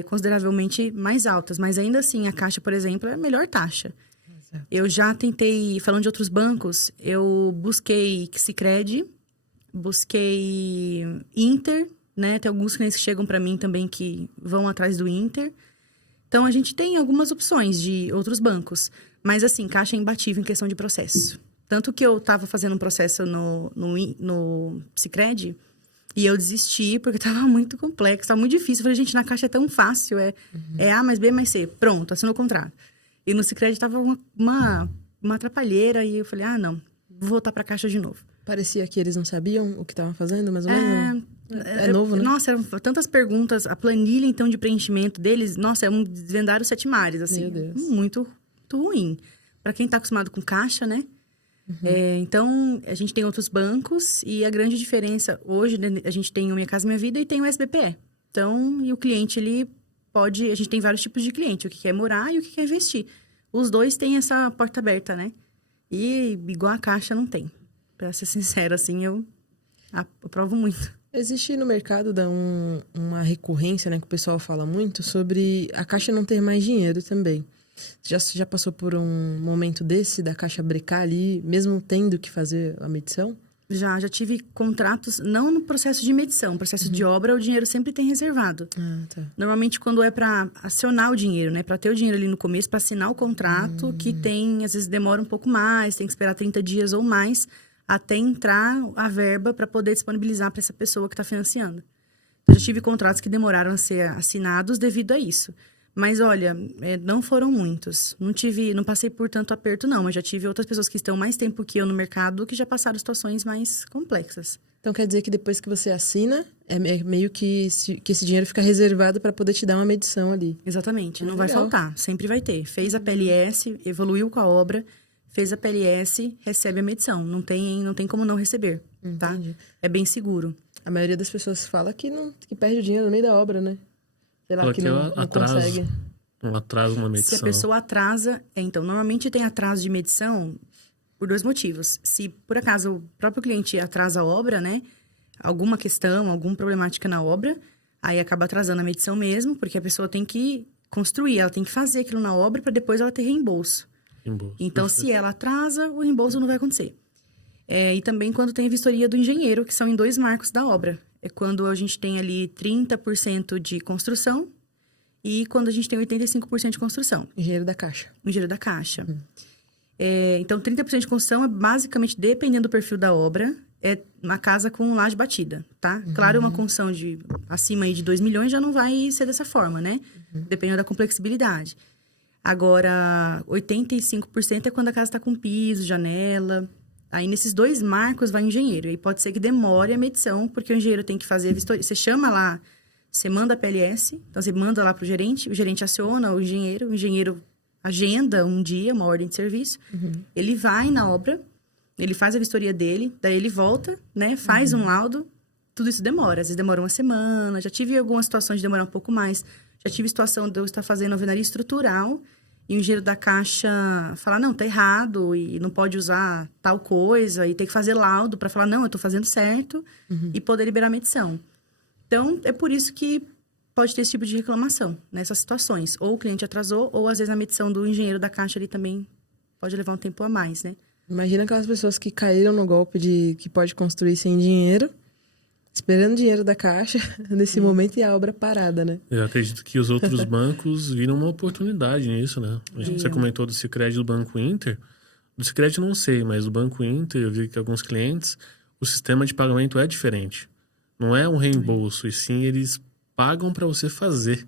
consideravelmente mais altas. Mas ainda assim, a Caixa, por exemplo, é a melhor taxa. Exato. Eu já tentei, falando de outros bancos, eu busquei Sicredi, busquei Inter, né? Tem alguns clientes que chegam para mim também que vão atrás do Inter. Então, a gente tem algumas opções de outros bancos. Mas, assim, Caixa é imbatível em questão de processo. Tanto que eu estava fazendo um processo no Sicredi e eu desisti porque estava muito complexo, estava muito difícil. Eu falei, gente, na Caixa é tão fácil. É A mais B mais C. Pronto, assinou o contrato. E no Sicredi estava uma atrapalheira e eu falei, não, vou voltar para a Caixa de novo. Parecia que eles não sabiam o que estavam fazendo, mais ou menos. É novo, né? Nossa, eram tantas perguntas. A planilha, então, de preenchimento deles, nossa, é um desvendar 7 mares, assim. Meu Deus. Muito ruim. Para quem está acostumado com Caixa, né? Então, a gente tem outros bancos e a grande diferença hoje, né, a gente tem o Minha Casa Minha Vida e tem o SBPE. Então, e o cliente, ele pode... A gente tem vários tipos de cliente, o que quer morar e o que quer investir. Os dois têm essa porta aberta, né? E igual a Caixa não tem. Pra ser sincero, assim, eu aprovo muito. Existe no mercado uma recorrência, né, que o pessoal fala muito sobre a Caixa não ter mais dinheiro também. Já passou por um momento desse, da Caixa brecar ali, mesmo tendo que fazer a medição? Já tive contratos, não no processo de medição, processo de obra, o dinheiro sempre tem reservado. Tá. Normalmente, quando é para acionar o dinheiro, né? Para ter o dinheiro ali no começo, para assinar o contrato, que tem, às vezes demora um pouco mais, tem que esperar 30 dias ou mais, até entrar a verba para poder disponibilizar para essa pessoa que está financiando. Eu já tive contratos que demoraram a ser assinados devido a isso. Mas, olha, não foram muitos. Não passei por tanto aperto, não. Mas já tive outras pessoas que estão mais tempo que eu no mercado que já passaram situações mais complexas. Então, quer dizer que depois que você assina, é meio que esse dinheiro fica reservado para poder te dar uma medição ali. Exatamente. Não vai faltar. Sempre vai ter. Fez a PLS, evoluiu com a obra, fez a PLS, recebe a medição. Não tem como não receber, tá? Entendi. É bem seguro. A maioria das pessoas fala que perde o dinheiro no meio da obra, né? Sei lá, que não consegue. Um atraso na medição. Se a pessoa atrasa... Então, normalmente tem atraso de medição por 2 motivos. Se, por acaso, o próprio cliente atrasa a obra, né? Alguma questão, alguma problemática na obra, Aí acaba atrasando a medição mesmo, porque a pessoa tem que construir, ela tem que fazer aquilo na obra para depois ela ter reembolso. Então, se ela atrasa, o reembolso não vai acontecer. E também quando tem a vistoria do engenheiro, que são em 2 marcos da obra. É quando a gente tem ali 30% de construção e quando a gente tem 85% de construção. Engenheiro da Caixa. Engenheiro da Caixa. Então, 30% de construção é basicamente, dependendo do perfil da obra, é uma casa com laje batida, tá? Claro, uma construção de acima aí de 2 milhões já não vai ser dessa forma, né? Dependendo da complexibilidade. Agora, 85% é quando a casa está com piso, janela. Aí, nesses 2 marcos, vai o engenheiro. Aí, pode ser que demore a medição, porque o engenheiro tem que fazer a vistoria. Você chama lá, você manda a PLS, então você manda lá para o gerente aciona o engenheiro agenda um dia, uma ordem de serviço. Ele vai na obra, ele faz a vistoria dele, daí ele volta, né? Faz um laudo. Tudo isso demora. Às vezes demora uma semana. Já tive algumas situações de demorar um pouco mais. Já tive situação de eu estar fazendo alvenaria estrutural e o engenheiro da Caixa falar, não, tá errado e não pode usar tal coisa e ter que fazer laudo para falar, não, eu tô fazendo certo e poder liberar a medição. Então, é por isso que pode ter esse tipo de reclamação nessas situações. Ou o cliente atrasou, ou às vezes a medição do engenheiro da Caixa ali também pode levar um tempo a mais, né? Imagina aquelas pessoas que caíram no golpe de que pode construir sem dinheiro, esperando dinheiro da Caixa nesse momento e a obra parada, né? Eu acredito que os outros bancos viram uma oportunidade nisso, né? Você comentou do Sicredi e do Banco Inter. Do Sicredi eu não sei, mas do Banco Inter eu vi que alguns clientes, o sistema de pagamento é diferente. Não é um reembolso, e sim eles pagam para você fazer.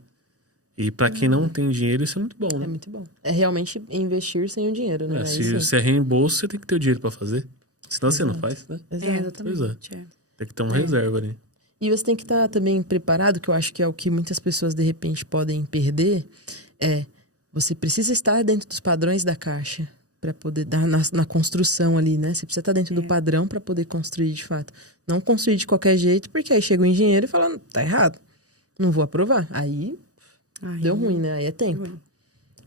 E para quem não tem dinheiro, isso é muito bom, né? É muito bom. É realmente investir sem o dinheiro, né? Se é reembolso, você tem que ter o dinheiro para fazer. Senão você não faz, né? Exato. Exatamente. Tem que ter uma reserva ali. E você tem que estar também preparado, que eu acho que é o que muitas pessoas, de repente, podem perder, você precisa estar dentro dos padrões da Caixa para poder dar na construção ali, né? Você precisa estar dentro do padrão para poder construir de fato. Não construir de qualquer jeito, porque aí chega o engenheiro e fala, tá errado, não vou aprovar. Aí deu ruim, né? Aí é tempo.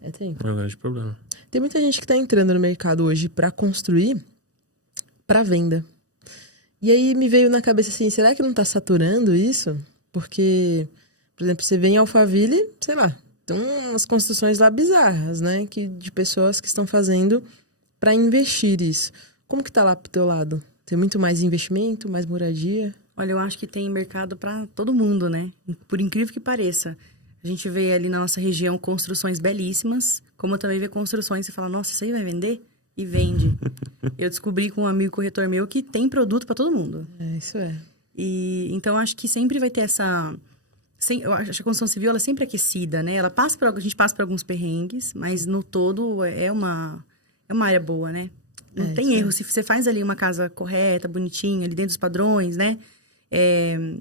É tempo. É um grande problema. Tem muita gente que está entrando no mercado hoje para construir para venda. E aí me veio na cabeça assim, será que não está saturando isso? Porque, por exemplo, você vem em Alphaville, sei lá, tem umas construções lá bizarras, né? De pessoas que estão fazendo para investir isso. Como que tá lá pro teu lado? Tem muito mais investimento, mais moradia? Olha, eu acho que tem mercado para todo mundo, né? Por incrível que pareça. A gente vê ali na nossa região construções belíssimas, como também vê construções e fala, nossa, isso aí vai vender? E vende. Eu descobri com um amigo corretor meu que tem produto para todo mundo. Isso é. E então acho que sempre vai ter essa. Eu acho que a construção civil ela é sempre aquecida, né? A gente passa por alguns perrengues, mas no todo é uma área boa, né? Não tem erro. Se você faz ali uma casa correta, bonitinha, ali dentro dos padrões, né?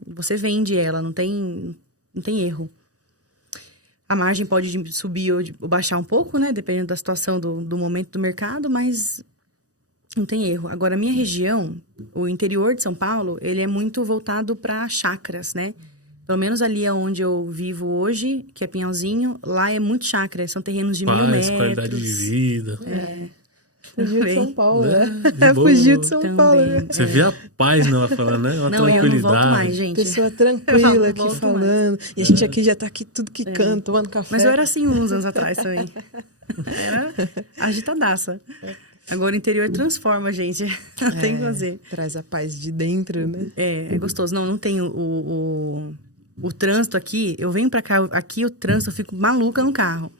Você vende ela, não tem erro. A margem pode subir ou baixar um pouco, né? Dependendo da situação do momento do mercado, mas não tem erro. Agora, a minha região, o interior de São Paulo, ele é muito voltado para chácaras, né? Pelo menos ali onde eu vivo hoje, que é Pinhalzinho, lá é muito chácara. São terrenos de 1.000 metros. Qualidade de vida. Fugiu de São Paulo, né? Boa. Fugiu de São Paulo, né? Você vê a paz nela falando, né? Uma não, tranquilidade. eu não volto mais, gente. Pessoa tranquila aqui falando. Mais. E a gente aqui já tá aqui tudo que canta, tomando café. Mas eu era assim uns anos atrás também. Era agitadaça. Agora o interior transforma, gente. Tem que fazer. Traz a paz de dentro, né? É gostoso. Não tem o trânsito aqui. Eu venho pra cá, aqui o trânsito, eu fico maluca no carro.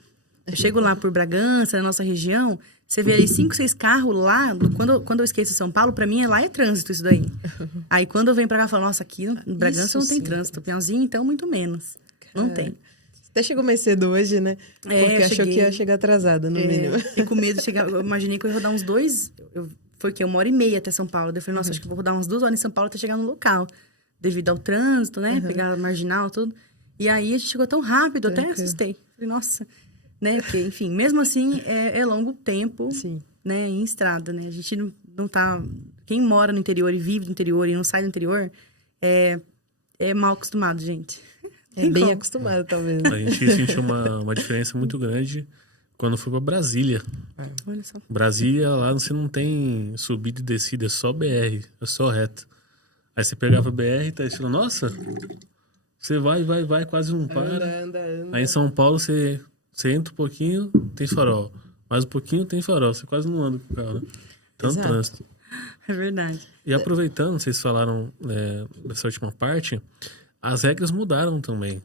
Eu chego lá por Bragança, na nossa região, você vê ali 5, 6 carros lá. Quando eu esqueço São Paulo, pra mim lá é trânsito isso daí. Aí quando eu venho pra cá, eu falo, nossa, aqui em Bragança não tem trânsito. Pinhalzinho, então, muito menos. Não tem. Até chegou mais cedo hoje, né? Porque achou que ia chegar atrasada, no mínimo. Fiquei com medo de chegar. Eu imaginei que eu ia rodar uns 2... Foi o quê? 1h30 até São Paulo. Eu falei, nossa, acho que vou rodar umas 2 horas em São Paulo até chegar no local. Devido ao trânsito, né? Pegar a marginal, tudo. E aí, a gente chegou tão rápido, até assustei. Falei, nossa... Né? Porque, enfim, mesmo assim, é longo tempo, né? Em estrada, né? A gente não tá... Quem mora no interior e vive no interior e não sai do interior é mal acostumado, gente. Bem acostumado, talvez. A gente sentiu uma diferença muito grande quando foi pra Brasília. Olha só. Brasília, lá você não tem subida e descida, é só BR, é só reto. Aí você pegava BR e tá falando, nossa, Você vai, quase não para. Anda. Aí em São Paulo, você entra um pouquinho, tem farol. Mais um pouquinho, tem farol. Você quase não anda com o carro, né? Tanto Exato. trânsito. É verdade. E aproveitando, vocês falaram dessa última parte, as regras mudaram também.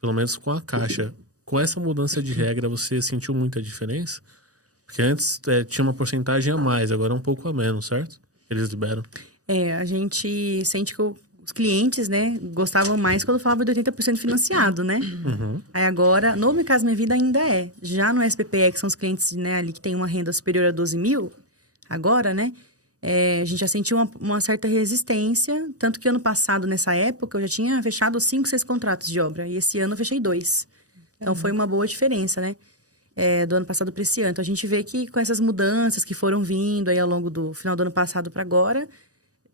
Pelo menos com a Caixa. Com essa mudança de regra, você sentiu muita diferença? Porque antes tinha uma porcentagem a mais, agora é um pouco a menos, certo? Eles liberam. A gente sente que os clientes, né, gostavam mais quando falava de 80% financiado, né? Uhum. Aí agora, no Minha Casa Minha Vida ainda é. Já no SPPE, que são os clientes, né, ali que tem uma renda superior a 12 mil, agora, né, a gente já sentiu uma certa resistência. Tanto que ano passado, nessa época, eu já tinha fechado 5, 6 contratos de obra. E esse ano eu fechei 2. Então, foi uma boa diferença, né? Do ano passado para esse ano. Então, a gente vê que com essas mudanças que foram vindo aí ao longo do final do ano passado para agora,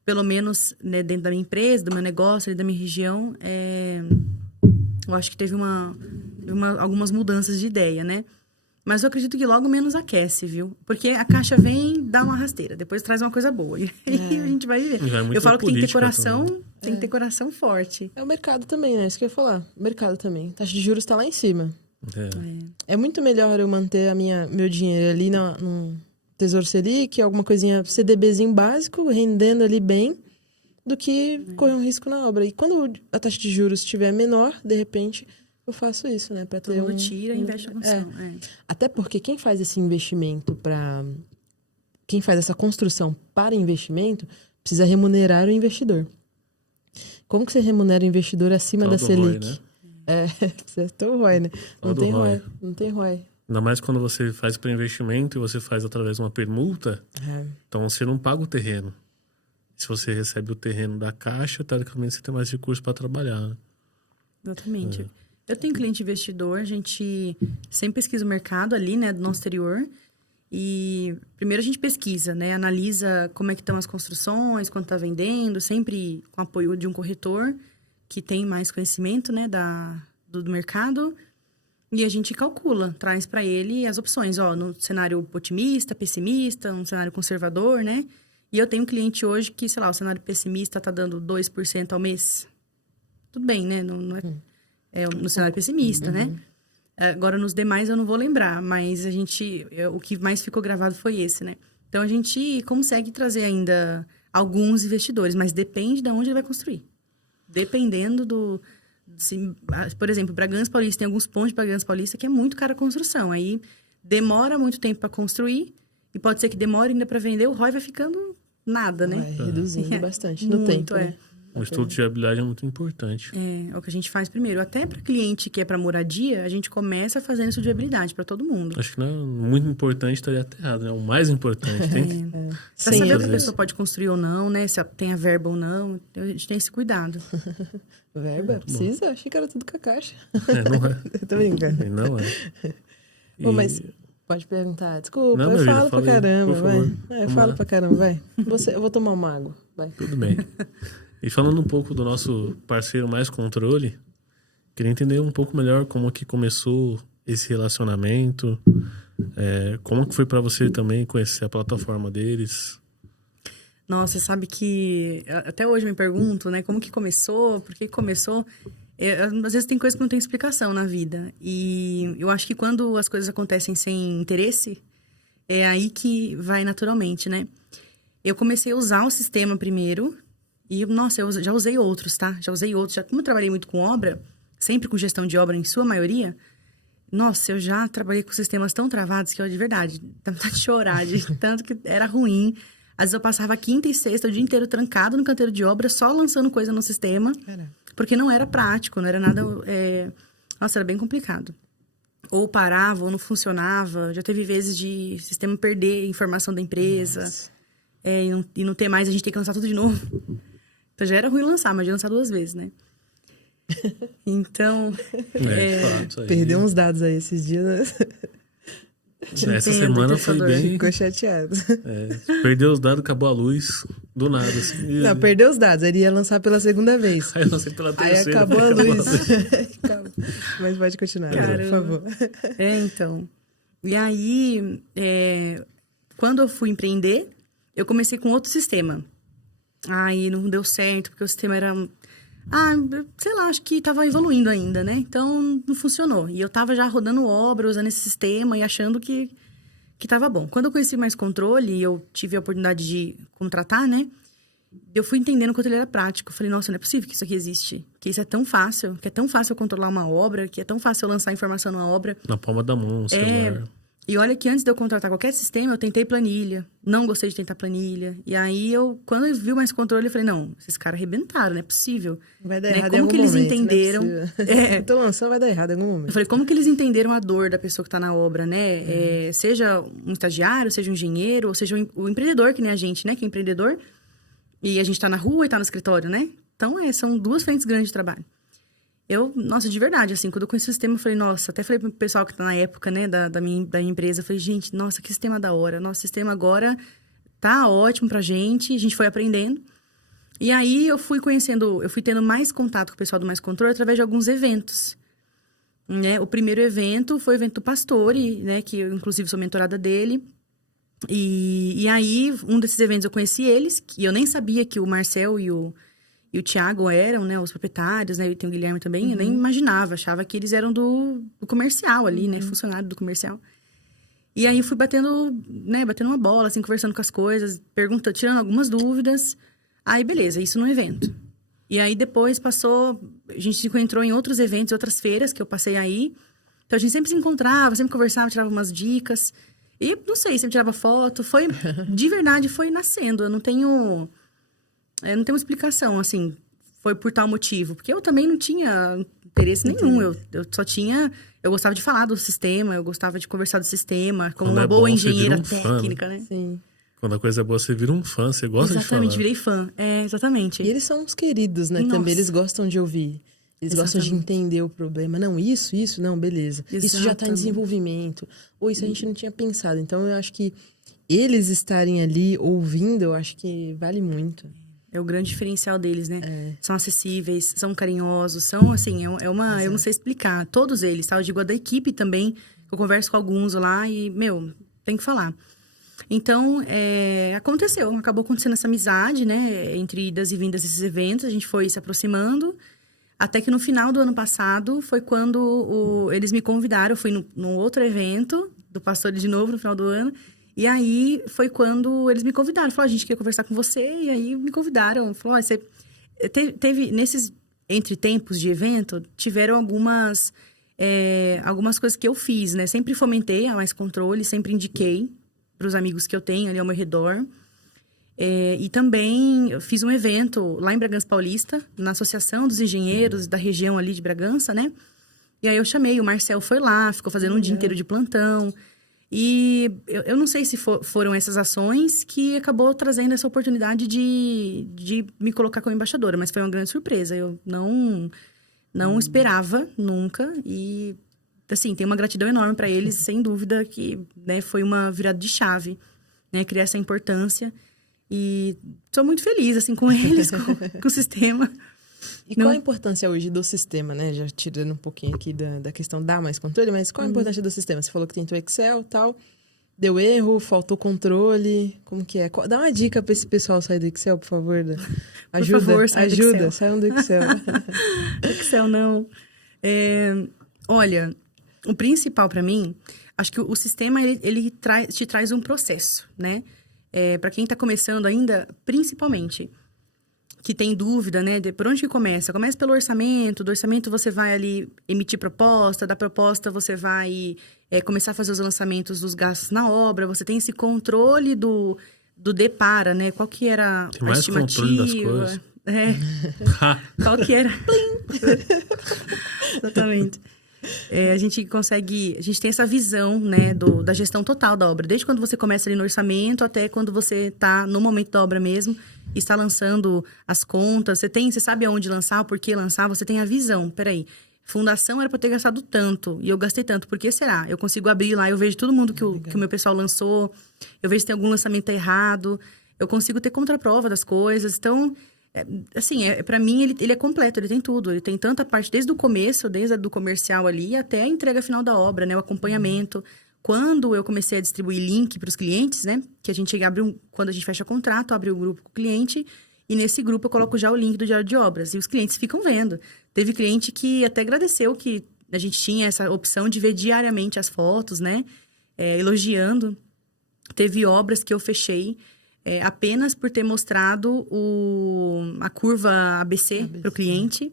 pelo menos, né, dentro da minha empresa, do meu negócio, ali da minha região, eu acho que teve algumas mudanças de ideia, né? Mas eu acredito que logo menos aquece, viu? Porque a Caixa vem, dá uma rasteira, depois traz uma coisa boa. E aí a gente vai viver. Eu falo que tem que ter coração, tem que ter coração forte. É o mercado também, né? Isso que eu ia falar. O mercado também. A taxa de juros tá lá em cima. É muito melhor eu manter meu dinheiro ali no Tesouro Selic, alguma coisinha, CDBzinho básico, rendendo ali bem, do que correr um risco na obra. E quando a taxa de juros estiver menor, de repente, eu faço isso, né? Pra ter Todo mundo tira e investe a construção. Até porque quem faz esse investimento quem faz essa construção para investimento, precisa remunerar o investidor. Como que você remunera o investidor acima da Selic? ROI, né? Acertou o ROI, né? Não tem ROI. Ainda mais quando você faz para investimento e você faz através de uma permuta, então você não paga o terreno. Se você recebe o terreno da Caixa, teoricamente você tem mais recursos para trabalhar, né? Exatamente. Eu tenho cliente investidor, a gente sempre pesquisa o mercado ali, né, do nosso exterior. E primeiro a gente pesquisa, né, analisa como é que estão as construções, quanto está vendendo, sempre com apoio de um corretor que tem mais conhecimento, né, do mercado. E a gente calcula, traz para ele as opções, no cenário otimista, pessimista, um cenário conservador, né? E eu tenho um cliente hoje que, sei lá, o cenário pessimista está dando 2% ao mês. Tudo bem, né? Não é no cenário pessimista, né? Agora, nos demais eu não vou lembrar, mas o que mais ficou gravado foi esse, né? Então, a gente consegue trazer ainda alguns investidores, mas depende de onde ele vai construir. Dependendo por exemplo, Bragança Paulista, tem alguns pontos de Bragança Paulista que é muito cara a construção. Aí, demora muito tempo para construir e pode ser que demore ainda para vender, o ROI vai ficando nada, né? Vai reduzindo bastante no tempo, né? O estudo de viabilidade é muito importante. É o que a gente faz primeiro. Até para cliente que é para moradia, a gente começa fazendo estudo de viabilidade para todo mundo. Acho que não é muito importante, estaria até errado, né? O mais importante. Tem Para saber se a pessoa pode construir ou não, né? Se tem a verba ou não. A gente tem esse cuidado. Verba? Precisa? Achei que era tudo com a Caixa. Não é. Tô brincando. Não é. Pô, mas pode perguntar. Desculpa, não, eu falo vida, pra caramba, vai. Eu falo pra caramba, vai. Eu vou tomar uma água, vai. Tudo bem. E falando um pouco do nosso parceiro Mais Controle, queria entender um pouco melhor como que começou esse relacionamento, como que foi para você também conhecer a plataforma deles. Nossa, sabe que até hoje eu me pergunto, né, como que começou, por que começou. Às vezes tem coisas que não tem explicação na vida. E eu acho que quando as coisas acontecem sem interesse, é aí que vai naturalmente, né? Eu comecei a usar o sistema primeiro. E, nossa, eu já usei outros, tá? Já usei outros. Como eu trabalhei muito com obra, sempre com gestão de obra em sua maioria, nossa, eu já trabalhei com sistemas tão travados que eu, de verdade, dá vontade de chorar, de tanto que era ruim. Às vezes eu passava quinta e sexta, o dia inteiro trancado no canteiro de obra, só lançando coisa no sistema. Porque não era prático, não era nada... Nossa, era bem complicado. Ou parava, ou não funcionava. Já teve vezes de sistema perder informação da empresa. E não ter mais, a gente tem que lançar tudo de novo. Então, já era ruim lançar, mas já lançar 2 vezes, né? Então... Perdeu uns dados aí esses dias, né? Essa semana foi bem... Ficou chateado. Perdeu os dados, acabou a luz, do nada. Assim, não, perdeu os dados, ele ia lançar pela segunda vez. Aí eu lancei pela terceira. Aí acabou a luz. Mas pode continuar, por favor. Então. E aí, quando eu fui empreender, eu comecei com outro sistema. Aí não deu certo, porque o sistema era... sei lá, acho que tava evoluindo ainda, né? Então, não funcionou. E eu tava já rodando obra, usando esse sistema e achando que tava bom. Quando eu conheci Mais Controle e eu tive a oportunidade de contratar, né? Eu fui entendendo o quanto ele era prático. Eu falei, nossa, não é possível que isso aqui existe. Que isso é tão fácil, que é tão fácil eu controlar uma obra, que é tão fácil eu lançar informação numa obra. Na palma da mão, no celular. E olha que antes de eu contratar qualquer sistema, eu tentei planilha. Não gostei de tentar planilha. E aí, quando eu vi o Mais Controle, eu falei, não, esses caras arrebentaram, não é possível. Vai dar né? errado Como em algum que eles momento, entenderam? Então, lançando vai dar errado em algum momento. Eu falei, como que eles entenderam a dor da pessoa que está na obra, né? Seja um estagiário, seja um engenheiro, ou seja o empreendedor, que nem a gente, né? Que é empreendedor. E a gente está na rua e está no escritório, né? Então, são duas frentes grandes de trabalho. Nossa, de verdade, assim, quando eu conheci o sistema, eu falei, nossa, até falei pro pessoal que tá na época, né, da minha empresa, eu falei, gente, nossa, que sistema da hora. Nosso sistema agora tá ótimo pra gente, a gente foi aprendendo. E aí, eu fui tendo mais contato com o pessoal do Mais Controle através de alguns eventos. Né? O primeiro evento foi o evento do Pastore, né, que eu, inclusive, sou mentorada dele. E aí, um desses eventos eu conheci eles, que eu nem sabia que o Marcel e o Thiago eram, né, os proprietários, né, e tem o Guilherme também, eu nem imaginava, achava que eles eram do comercial ali, né, funcionário do comercial. E aí fui batendo uma bola, assim, conversando com as coisas, perguntando, tirando algumas dúvidas. Aí, beleza, isso no evento. E aí depois a gente se encontrou em outros eventos, outras feiras que eu passei aí. Então a gente sempre se encontrava, sempre conversava, tirava umas dicas. E, não sei, sempre tirava foto. De verdade, foi nascendo. Eu não tenho uma explicação, assim, foi por tal motivo. Porque eu também não tinha interesse nenhum. Eu gostava de falar do sistema, eu gostava de conversar do sistema, como uma boa engenheira técnica, né? Sim. Quando a coisa é boa, você vira um fã, você gosta de falar. Exatamente, virei fã. Exatamente. E eles são uns queridos, né? Nossa. Também eles gostam de ouvir. Eles gostam de entender o problema. Não, isso, não, beleza. Isso já está em desenvolvimento. Ou isso a gente não tinha pensado. Então, eu acho que eles estarem ali ouvindo, eu acho que vale muito. É o grande diferencial deles, né? São acessíveis, são carinhosos, são, assim, eu não sei explicar. Todos eles, tá? Eu digo a da equipe também, eu converso com alguns lá e, tem que falar. Então, acabou acontecendo essa amizade, né? Entre idas e vindas desses eventos, a gente foi se aproximando. Até que no final do ano passado, foi quando eles me convidaram, eu fui num outro evento do Pastore de novo, no final do ano. E aí, foi quando eles me convidaram. Falaram, a gente queria conversar com você. E aí, me convidaram. Falaram, você teve, nesses entre tempos de evento, tiveram algumas coisas que eu fiz, né? Sempre fomentei a Mais Controle, sempre indiquei para os amigos que eu tenho ali ao meu redor. E também eu fiz um evento lá em Bragança Paulista, na Associação dos Engenheiros da região ali de Bragança, né? E aí eu chamei, o Marcel foi lá, ficou fazendo um dia inteiro de plantão. E eu não sei se foram essas ações que acabou trazendo essa oportunidade de me colocar como embaixadora, mas foi uma grande surpresa. Eu não esperava nunca e, assim, tenho uma gratidão enorme para eles, sem dúvida que, né, foi uma virada de chave, né, criar essa importância. E sou muito feliz, assim, com eles, com o sistema. E qual a importância hoje do sistema, né? Já tirando um pouquinho aqui da questão da Mais Controle, mas qual a importância do sistema? Você falou que tentou Excel e tal, deu erro, faltou controle, como que é? Dá uma dica para esse pessoal sair do Excel, por favor. Ajuda, por favor, ajuda, saiam do Excel. Excel não. Olha, o principal para mim, acho que o sistema, ele te traz um processo, né? Para quem está começando ainda, principalmente, que tem dúvida, né? Por onde que começa? Começa pelo orçamento. Do orçamento você vai ali emitir proposta. Da proposta você vai começar a fazer os lançamentos dos gastos na obra. Você tem esse controle do depara, né? Qual que era tem mais a estimativa? Controle das coisas. Qual que era? Exatamente. A gente tem essa visão, né, da gestão total da obra. Desde quando você começa ali no orçamento até quando você está no momento da obra mesmo, está lançando as contas. Você sabe aonde lançar, por que lançar, você tem a visão. Peraí, fundação era para eu ter gastado tanto e eu gastei tanto, por que será? Eu consigo abrir lá, eu vejo todo mundo que o meu pessoal lançou, eu vejo se tem algum lançamento errado, eu consigo ter contraprova das coisas. Então, assim, para mim ele é completo, ele tem tudo. Ele tem tanta parte desde o começo, desde a do comercial ali, até a entrega final da obra, né? O acompanhamento. Quando eu comecei a distribuir link para os clientes, né? Que a gente abre quando a gente fecha contrato, abre o grupo com o cliente E nesse grupo eu coloco já o link do diário de obras. E os clientes ficam vendo. Teve cliente que até agradeceu que a gente tinha essa opção de ver diariamente as fotos, né? Elogiando. Teve obras que eu fechei apenas por ter mostrado a curva ABC para o cliente.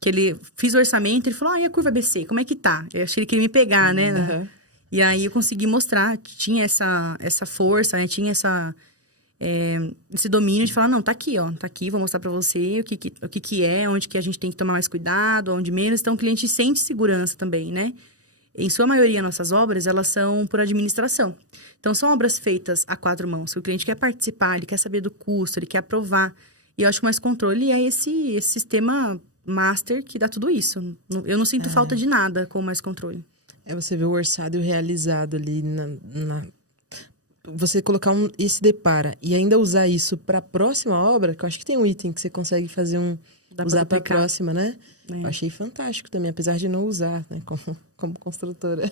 Que ele fiz o orçamento, ele falou, e a curva ABC, como é que tá? Eu achei que ele queria me pegar, né? Uhum. E aí eu consegui mostrar que tinha essa força, né? Tinha esse domínio de falar, não, tá aqui, vou mostrar pra você o que é, onde que a gente tem que tomar mais cuidado, onde menos. Então, o cliente sente segurança também, né? Em sua maioria, nossas obras, elas são por administração. Então, são obras feitas a 4 mãos. O cliente quer participar, ele quer saber do custo, ele quer aprovar. E eu acho que o Mais Controle é esse sistema master que dá tudo isso. Eu não sinto falta de nada com o Mais Controle. Você vê o orçado e o realizado ali você colocar esse depara e ainda usar isso para a próxima obra, que eu acho que tem um item que você consegue fazer usar para a próxima, né? Eu achei fantástico também, apesar de não usar, né? Como construtora.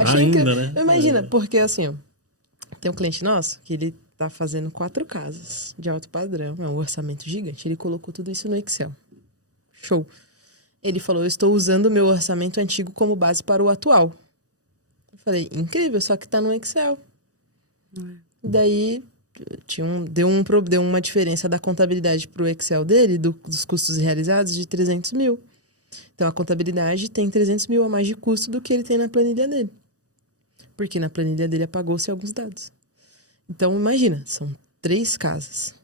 Achei ainda, né? Imagina, porque assim, ó, tem um cliente nosso que ele tá fazendo 4 casas de alto padrão, é um orçamento gigante. Ele colocou tudo isso no Excel. Show. Ele falou, eu estou usando o meu orçamento antigo como base para o atual. Eu falei, incrível, só que tá no Excel. Daí, deu uma diferença da contabilidade pro Excel dele, dos custos realizados, de 300 mil. Então, a contabilidade tem 300 mil a mais de custo do que ele tem na planilha dele. Porque na planilha dele apagou-se alguns dados. Então, imagina, são 3 casas,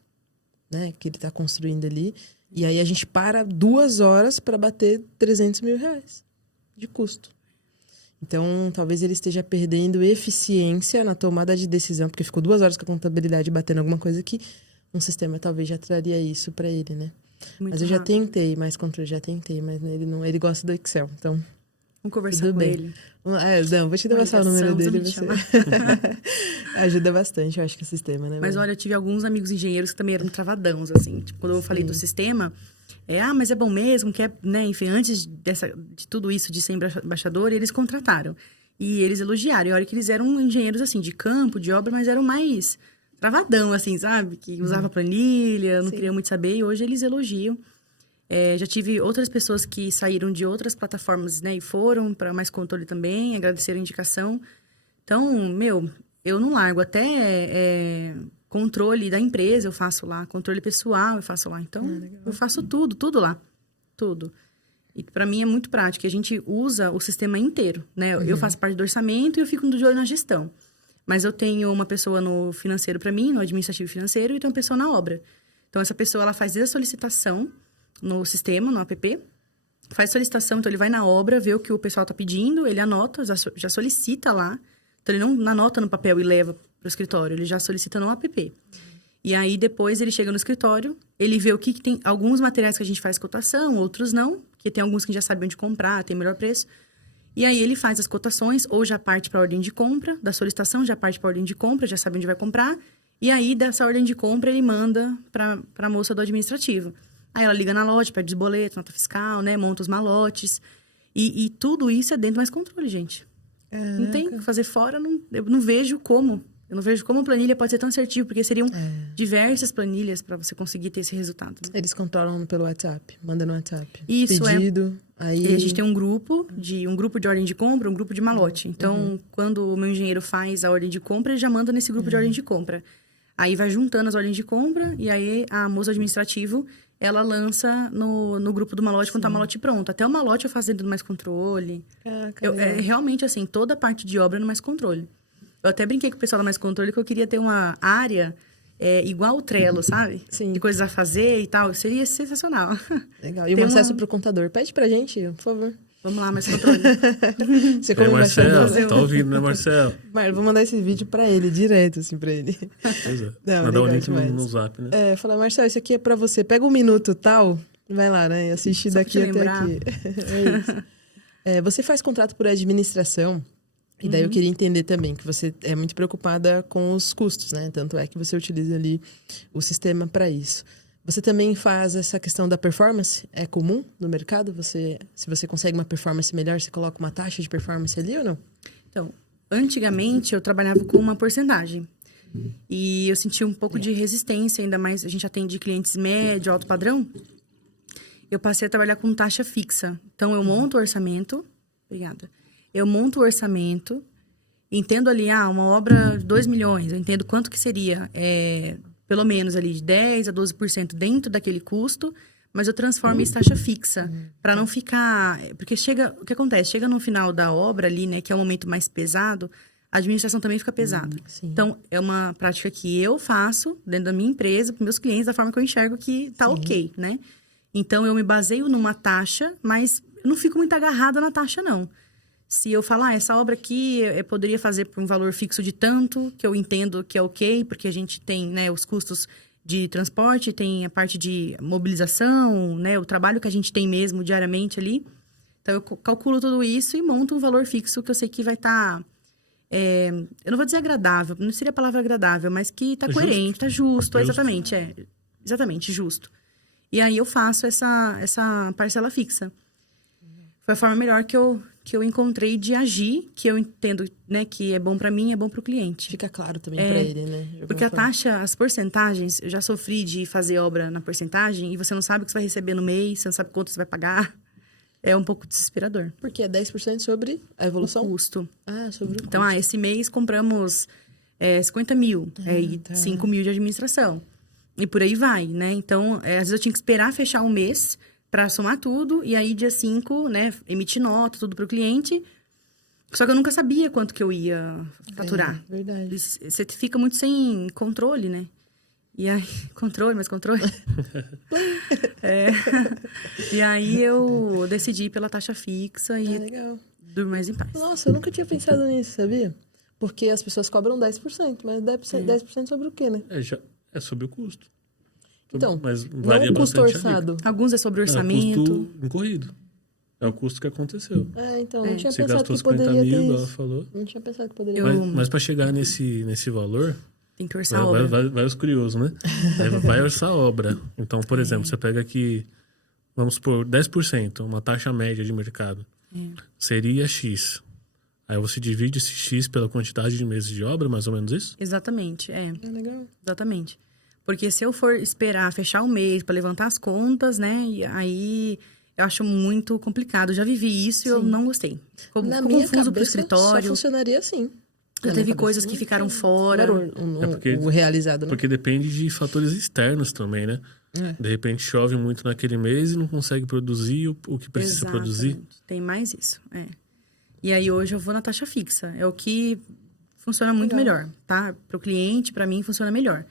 né, que ele está construindo ali. E aí, a gente para 2 horas para bater 300 mil reais de custo. Então, talvez ele esteja perdendo eficiência na tomada de decisão, porque ficou 2 horas com a contabilidade batendo alguma coisa que um sistema talvez já traria isso para ele, né? Muito mas eu já rápido. tentei, mas mas ele gosta do Excel, então... Vamos conversar Tudo com bem. ele. Não, vou te passar o número dele. Você... Ajuda bastante, eu acho que o sistema, né? Mas olha, eu tive alguns amigos engenheiros que também eram travadãos, assim. Tipo, quando eu falei do sistema, mas é bom mesmo, que é, né? Enfim, antes de tudo isso, de ser embaixador, eles contrataram. E eles elogiaram. E olha que eles eram engenheiros, assim, de campo, de obra, mas eram mais travadão, assim, sabe? Que usava planilha, não queria muito saber. E hoje eles elogiam. Já tive outras pessoas que saíram de outras plataformas, né? E foram para Mais Controle também, agradeceram a indicação. Então, eu não largo. Até controle da empresa eu faço lá. Controle pessoal eu faço lá. Então, eu faço tudo lá. Tudo. E para mim é muito prático. A gente usa o sistema inteiro, né? Eu faço parte do orçamento e eu fico de olho na gestão. Mas eu tenho uma pessoa no financeiro para mim, no administrativo financeiro, e tenho uma pessoa na obra. Então, essa pessoa, ela faz desde a solicitação no sistema, no app, faz solicitação, então ele vai na obra, vê o que o pessoal tá pedindo, ele anota, já solicita lá. Então, ele não anota no papel e leva pro escritório, ele já solicita no app. E aí, depois, ele chega no escritório, ele vê o que tem, alguns materiais que a gente faz cotação, outros não, porque tem alguns que já sabem onde comprar, tem melhor preço. E aí, ele faz as cotações, ou já parte para a ordem de compra, da solicitação já parte para a ordem de compra, já sabe onde vai comprar. E aí, dessa ordem de compra, ele manda para a moça do administrativo. Aí ela liga na loja, pede os boletos, nota fiscal, né? Monta os malotes. E tudo isso é dentro do Mais Controle, gente. Caraca. Não tem o que fazer fora, eu não vejo como. Eu não vejo como a planilha pode ser tão assertiva, porque seriam diversas planilhas para você conseguir ter esse resultado. Né? Eles controlam pelo WhatsApp, mandam no WhatsApp. Isso, pedido, aí... E a gente tem um grupo de ordem de compra, um grupo de malote. Então, quando o meu engenheiro faz a ordem de compra, ele já manda nesse grupo de ordem de compra. Aí vai juntando as ordens de compra, e aí a moça administrativo, ela lança no grupo do malote quando tá o malote pronto. Até o malote eu faço dentro do Mais Controle. Realmente, assim, toda a parte de obra no Mais Controle. Eu até brinquei com o pessoal do Mais Controle que eu queria ter uma área igual o Trello, sabe? Sim. De coisas a fazer e tal. Seria sensacional. Legal. E o acesso pro contador. Pede pra gente, por favor. Vamos lá, Mais Controle. Você como Marcelo, tá ouvindo, né, Marcelo? Mas vou mandar esse vídeo pra ele, direto, assim, pra ele. Pois é. Não, mandar o link demais. no Zap, né? Falar, Marcelo, isso aqui é pra você. Pega 1 minuto, tal, vai lá, né? E assiste Só daqui até lembrar. aqui. É isso. Você faz contrato por administração, e daí eu queria entender também que você é muito preocupada com os custos, né? Tanto é que você utiliza ali o sistema para isso. Você também faz essa questão da performance? É comum no mercado? Se você consegue uma performance melhor, você coloca uma taxa de performance ali ou não? Então, antigamente eu trabalhava com uma porcentagem. E eu senti um pouco de resistência, ainda mais a gente atende clientes médio, alto padrão. Eu passei a trabalhar com taxa fixa. Então, eu monto o orçamento. Obrigada. Eu monto o orçamento, entendo ali, uma obra de 2 milhões, eu entendo quanto que seria, pelo menos ali, de 10% a 12% dentro daquele custo, mas eu transformo isso em taxa fixa, para não ficar... Porque o que acontece? Chega no final da obra ali, né, que é o momento mais pesado, a administração também fica pesada. Então, é uma prática que eu faço dentro da minha empresa, para meus clientes, da forma que eu enxergo que tá ok, né? Então, eu me baseio numa taxa, mas eu não fico muito agarrada na taxa, não. Se eu falar, essa obra aqui eu poderia fazer por um valor fixo de tanto, que eu entendo que é ok, porque a gente tem, né, os custos de transporte, tem a parte de mobilização, né, o trabalho que a gente tem mesmo diariamente ali. Então, eu calculo tudo isso e monto um valor fixo que eu sei que vai estar... eu não vou dizer agradável, não seria a palavra agradável, mas que está coerente, está justo, exatamente, exatamente, justo. E aí eu faço essa parcela fixa. Foi a forma melhor que eu encontrei de agir, que eu entendo, né, que é bom para mim, é bom para o cliente. Fica claro também para ele, né? Porque a taxa, as porcentagens, eu já sofri de fazer obra na porcentagem e você não sabe o que você vai receber no mês, você não sabe quanto você vai pagar. É um pouco desesperador. Porque é 10% sobre a evolução? O custo. Sobre o custo. Então, esse mês compramos 50 mil, e 5 mil de administração. E por aí vai, né? Então, às vezes eu tinha que esperar fechar um mês para somar tudo, e aí dia 5, né, emitir nota, tudo pro cliente. Só que eu nunca sabia quanto que eu ia faturar. Verdade. Você fica muito sem controle, né? E aí, controle. E aí eu decidi pela taxa fixa e legal. durmo mais em paz. Nossa, eu nunca tinha pensado nisso, sabia? Porque as pessoas cobram 10%, mas 10% sobre o quê, né? É sobre o custo. Então, mas não o custo orçado. Alguns é sobre orçamento. É o custo incorrido. É o custo que aconteceu. Então, não tinha Você pensado gastou que poderia 50 mil, ter ela isso. falou. Não tinha pensado que poderia Eu- Mas para chegar nesse valor, Tem que orçar a obra. vai os curiosos, né? Aí vai orçar a obra. Então, por exemplo, você pega aqui, vamos supor, 10%, uma taxa média de mercado. Seria X. Aí você divide esse X pela quantidade de meses de obra, mais ou menos isso? Exatamente, legal. Exatamente. Porque se eu for esperar fechar o mês para levantar as contas, né? E aí eu acho muito complicado. Eu já vivi isso e eu não gostei. Ficou Na minha confuso pro cabeça, escritório. só funcionaria assim. Já teve coisas que ficaram fora. O realizado, né? Porque depende de fatores externos também, né? De repente chove muito naquele mês e não consegue produzir o que precisa produzir. Tem mais isso, E aí hoje eu vou na taxa fixa. É o que funciona muito melhor, tá? Para o cliente, para mim, funciona melhor.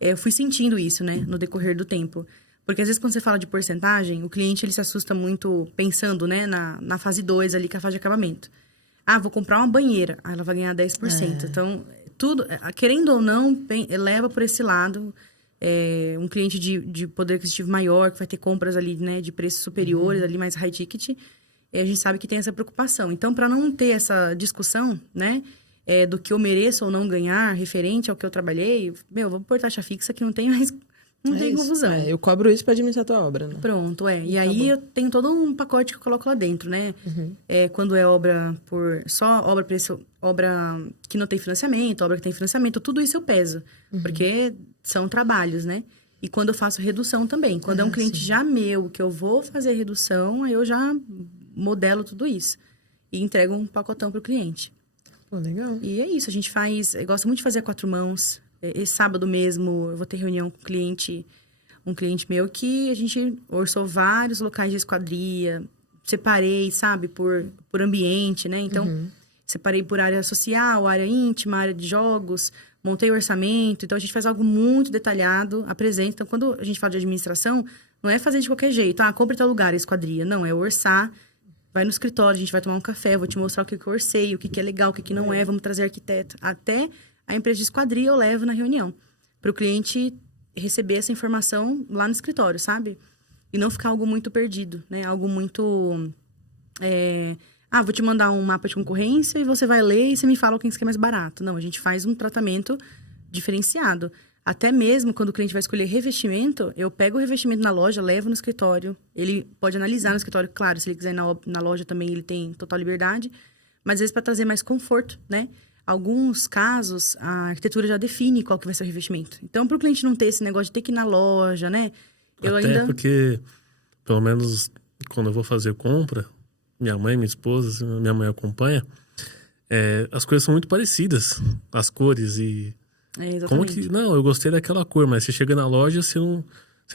Eu fui sentindo isso, né? No decorrer do tempo. Porque às vezes quando você fala de porcentagem, o cliente ele se assusta muito pensando, né? Na fase 2 ali, que é a fase de acabamento. Vou comprar uma banheira. Ela vai ganhar 10%. Então, tudo, querendo ou não, leva por esse lado. Um cliente de poder aquisitivo maior, que vai ter compras ali, né? De preços superiores, ali mais high ticket. A gente sabe que tem essa preocupação. Então, para não ter essa discussão, né? Do que eu mereço ou não ganhar, referente ao que eu trabalhei, vou pôr taxa fixa que não tem mais... Não tem confusão. Eu cobro isso para administrar a tua obra, né? Pronto, E aí eu tenho todo um pacote que eu coloco lá dentro, né? Quando é obra obra que não tem financiamento, obra que tem financiamento, tudo isso eu peso. Porque são trabalhos, né? E quando eu faço redução também. Quando é um cliente já meu, que eu vou fazer redução, aí eu já modelo tudo isso. E entrego um pacotão pro cliente. Pô, legal. E é isso, a gente faz... Eu gosto muito de fazer a 4 mãos. Esse sábado mesmo, eu vou ter reunião com um cliente meu que a gente orçou vários locais de esquadria, separei, sabe, por ambiente, né? Então, separei por área social, área íntima, área de jogos, montei o orçamento. Então, a gente faz algo muito detalhado, apresenta. Então, quando a gente fala de administração, não é fazer de qualquer jeito. Compre tal lugar, esquadria. Não, é orçar. Vai no escritório, a gente vai tomar um café, vou te mostrar o que eu orcei, o que é legal, o que não é. Vamos trazer arquiteto. Até a empresa de esquadria eu levo na reunião. Para o cliente receber essa informação lá no escritório, sabe? E não ficar algo muito perdido, né? Algo muito... vou te mandar um mapa de concorrência e você vai ler e você me fala o que é mais barato. Não, a gente faz um tratamento diferenciado. Até mesmo quando o cliente vai escolher revestimento, eu pego o revestimento na loja, levo no escritório. Ele pode analisar no escritório, claro, se ele quiser ir na loja também, ele tem total liberdade. Mas às vezes para trazer mais conforto, né? alguns casos, a arquitetura já define qual que vai ser o revestimento. Então, para o cliente não ter esse negócio de ter que ir na loja, né? Até porque, pelo menos quando eu vou fazer compra, minha mãe, minha esposa, minha mãe acompanha, as coisas são muito parecidas, as cores e... como que... Não, eu gostei daquela cor, mas você chega na loja, você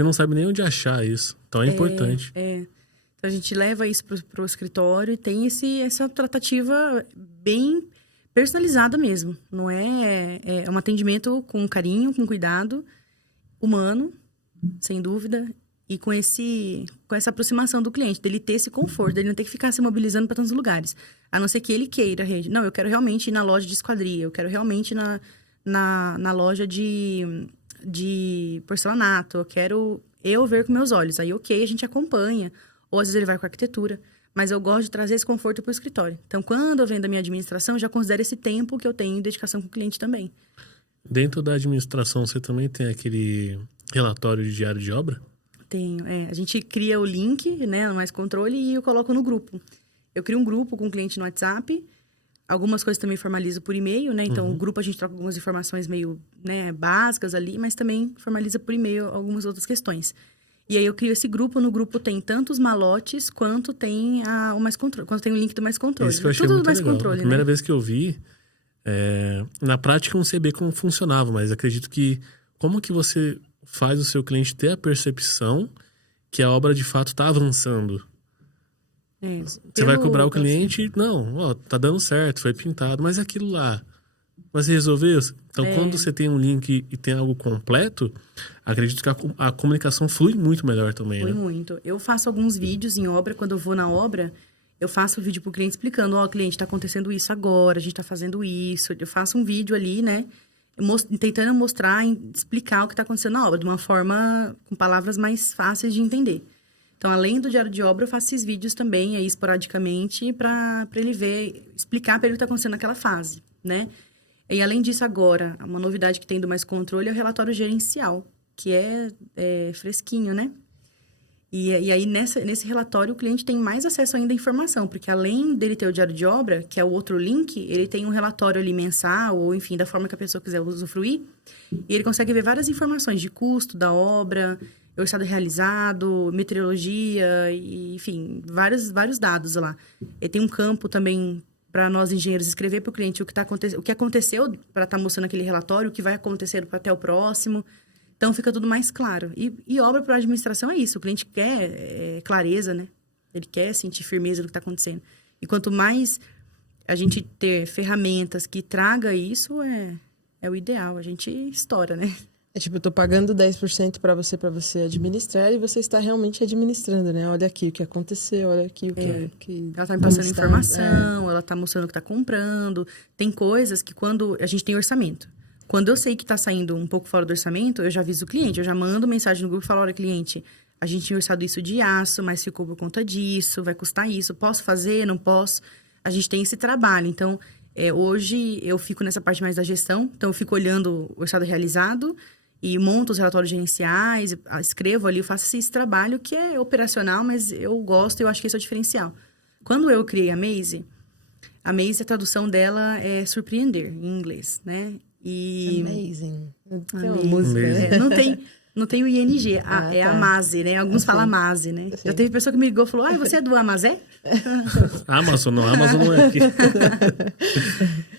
não sabe nem onde achar isso. Então é importante. Então a gente leva isso pro escritório e tem essa tratativa bem personalizada mesmo. Não é um atendimento com carinho, com cuidado, humano, sem dúvida, e com essa aproximação do cliente, dele ter esse conforto, dele não ter que ficar se mobilizando para tantos lugares. A não ser que ele queira, não, eu quero realmente ir na loja de esquadria, eu quero realmente ir na loja de porcelanato, eu quero ver com meus olhos. Aí, ok, a gente acompanha. Ou às vezes ele vai com a arquitetura. Mas eu gosto de trazer esse conforto para o escritório. Então, quando eu vendo a minha administração, eu já considero esse tempo que eu tenho em dedicação com o cliente também. Dentro da administração, você também tem aquele relatório de diário de obra? Tenho. A gente cria o link, né, no Mais Controle, e eu coloco no grupo. Eu crio um grupo com o cliente no WhatsApp. Algumas coisas também formalizo por e-mail, né? Então, o grupo a gente troca algumas informações meio, né, básicas ali, mas também formaliza por e-mail algumas outras questões. E aí eu crio esse grupo, no grupo tem tanto os malotes quanto tem o Mais Controle, quanto tem o link do Mais Controle. Isso que eu achei tudo muito do Mais legal. Controle, a primeira né? vez que eu vi, na prática eu não sabia como funcionava, mas acredito que como que você faz o seu cliente ter a percepção que a obra de fato está avançando? Você vai cobrar o cliente, não, tá dando certo, foi pintado, mas aquilo lá, mas você resolveu? Então, quando você tem um link e tem algo completo, acredito que a comunicação flui muito melhor também, Flui né? muito. Eu faço alguns vídeos em obra, quando eu vou na obra, eu faço o vídeo pro cliente explicando, cliente, tá acontecendo isso agora, a gente tá fazendo isso. Eu faço um vídeo ali, né, tentando mostrar, explicar o que tá acontecendo na obra, de uma forma, com palavras mais fáceis de entender. Então, além do diário de obra, eu faço esses vídeos também, aí, esporadicamente, para ele ver, explicar para ele o que está acontecendo naquela fase, né? E, além disso, agora, uma novidade que tem do Mais Controle é o relatório gerencial, que é fresquinho, né? E aí, nesse relatório, o cliente tem mais acesso ainda à informação, porque além dele ter o diário de obra, que é o outro link, ele tem um relatório ali mensal, ou enfim, da forma que a pessoa quiser usufruir, e ele consegue ver várias informações de custo da obra, o estado realizado, meteorologia, e, enfim, vários dados lá. E tem um campo também para nós engenheiros escrever para o cliente o que aconteceu para estar mostrando aquele relatório, o que vai acontecer até o próximo. Então, fica tudo mais claro. E obra para a administração é isso. O cliente quer clareza, né? Ele quer sentir firmeza do que está acontecendo. E quanto mais a gente ter ferramentas que traga isso, é o ideal. A gente estoura, né? Eu tô pagando 10% para você administrar e você está realmente administrando, né? Olha aqui o que aconteceu, olha aqui o que ela tá me passando informação, ela tá mostrando o que tá comprando. Tem coisas que quando a gente tem orçamento. Quando eu sei que tá saindo um pouco fora do orçamento, eu já aviso o cliente, eu já mando mensagem no grupo e falo, olha, cliente, a gente tinha orçado isso de aço, mas ficou por conta disso, vai custar isso, posso fazer, não posso? A gente tem esse trabalho, então... hoje eu fico nessa parte mais da gestão, então eu fico olhando o estado realizado e monto os relatórios gerenciais, escrevo ali, eu faço esse trabalho que é operacional, mas eu gosto e eu acho que esse é o diferencial. Quando eu criei a Maze, a tradução dela é surpreender, em inglês, né? Amazing. Tem uma Amazing. música, né? Não tem o ING, é a Maze, né? Alguns falam Maze, né? Sim. Já teve pessoa que me ligou e falou, você é do Amazé? Amazon não é aqui.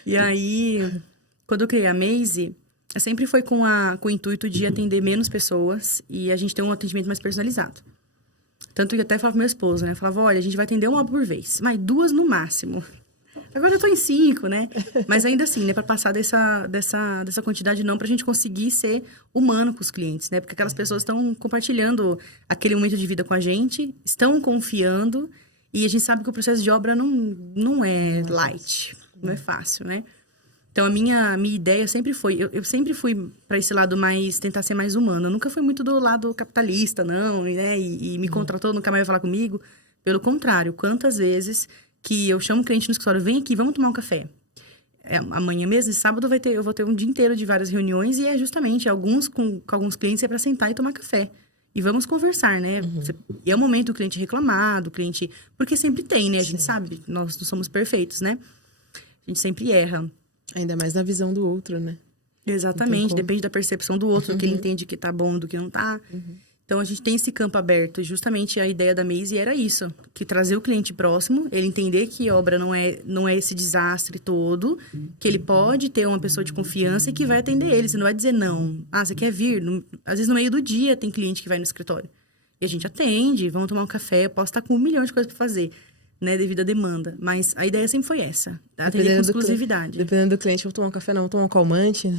E aí, quando eu criei a Maze, sempre foi com o intuito de atender menos pessoas e a gente ter um atendimento mais personalizado. Tanto que até falava pro meu esposo, né? Eu falava, olha, a gente vai atender uma por vez, mas 2 no máximo. Agora eu tô em 5, né? Mas ainda assim, né? Pra passar dessa quantidade não, pra gente conseguir ser humano com os clientes, né? Porque aquelas pessoas estão compartilhando aquele momento de vida com a gente, estão confiando e a gente sabe que o processo de obra não é light, não é fácil, né? Então, a minha ideia sempre foi... Eu sempre fui para esse lado mais... Tentar ser mais humano. Eu nunca fui muito do lado capitalista, não, né? E me contratou, nunca mais vai falar comigo. Pelo contrário, quantas vezes que eu chamo o cliente no escritório, vem aqui, vamos tomar um café. Amanhã mesmo, sábado, eu vou ter um dia inteiro de várias reuniões e é justamente com alguns clientes é para sentar e tomar café. E vamos conversar, né? E é o momento do cliente reclamar, do cliente... Porque sempre tem, né? A gente sabe, nós não somos perfeitos, né? A gente sempre erra. Ainda mais na visão do outro, né? Exatamente, depende da percepção do outro, do que ele entende que tá bom, do que não tá. Então, a gente tem esse campo aberto. E justamente a ideia da Maze era isso. Que trazer o cliente próximo, ele entender que obra não é esse desastre todo, que ele pode ter uma pessoa de confiança e que vai atender ele. Você não vai dizer não. Ah, você quer vir? Às vezes, no meio do dia, tem cliente que vai no escritório. E a gente atende, vamos tomar um café. Eu posso estar com 1 milhão de coisas para fazer, né? Devido à demanda. Mas a ideia sempre foi essa. Atender com exclusividade. Dependendo do cliente, eu vou tomar um café, não. Vou tomar um calmante.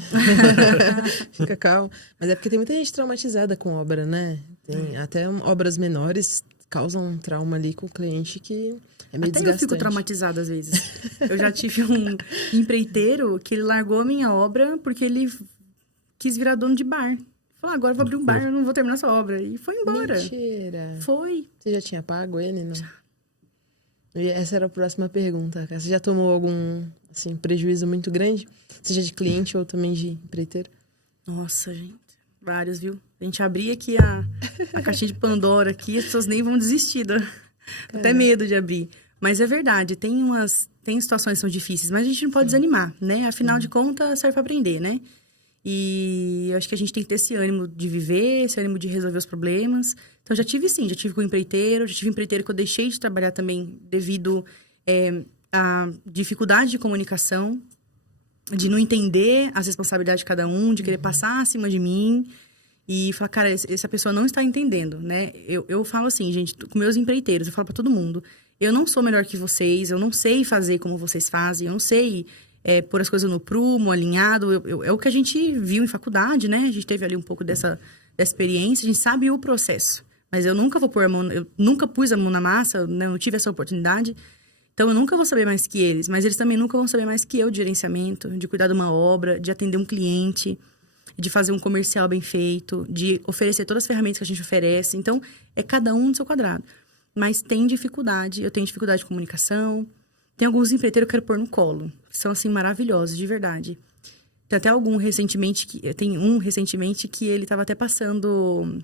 Fica calmo. Mas é porque tem muita gente traumatizada com obra, né? Tem até obras menores causam um trauma ali com o cliente que é meio desgastante. Eu fico traumatizada às vezes. Eu já tive um empreiteiro que ele largou a minha obra porque ele quis virar dono de bar. Falou, agora eu vou abrir um bar, eu não vou terminar essa obra. E foi embora. Mentira. Foi. Você já tinha pago ele, não? Já. E essa era a próxima pergunta. Você já tomou algum assim, prejuízo muito grande? Seja de cliente ou também de empreiteiro? Nossa, gente. Vários, viu? A gente abrir aqui a caixinha de Pandora aqui, as pessoas nem vão desistir. Até medo de abrir. Mas é verdade, tem situações que são difíceis, mas a gente não pode desanimar, né? Afinal de contas, serve para aprender, né? E eu acho que a gente tem que ter esse ânimo de viver, esse ânimo de resolver os problemas. Então, já tive com empreiteiro, já tive empreiteiro que eu deixei de trabalhar também devido à dificuldade de comunicação, de não entender as responsabilidades de cada um, de querer passar acima de mim e falar, cara, essa pessoa não está entendendo, né? Eu falo assim, gente, com meus empreiteiros, eu falo para todo mundo, eu não sou melhor que vocês, eu não sei fazer como vocês fazem, eu não sei pôr as coisas no prumo, alinhado, é o que a gente viu em faculdade, né? A gente teve ali um pouco dessa experiência, a gente sabe o processo, mas eu nunca vou pôr a mão, eu nunca pus a mão na massa, né? Eu não tive essa oportunidade. Então, eu nunca vou saber mais que eles, mas eles também nunca vão saber mais que eu de gerenciamento, de cuidar de uma obra, de atender um cliente, de fazer um comercial bem feito, de oferecer todas as ferramentas que a gente oferece. Então, é cada um no seu quadrado. Mas tem dificuldade, eu tenho dificuldade de comunicação. Tem alguns empreiteiros que eu quero pôr no colo, que são, assim, maravilhosos, de verdade. Tem até tem um recentemente que ele estava até passando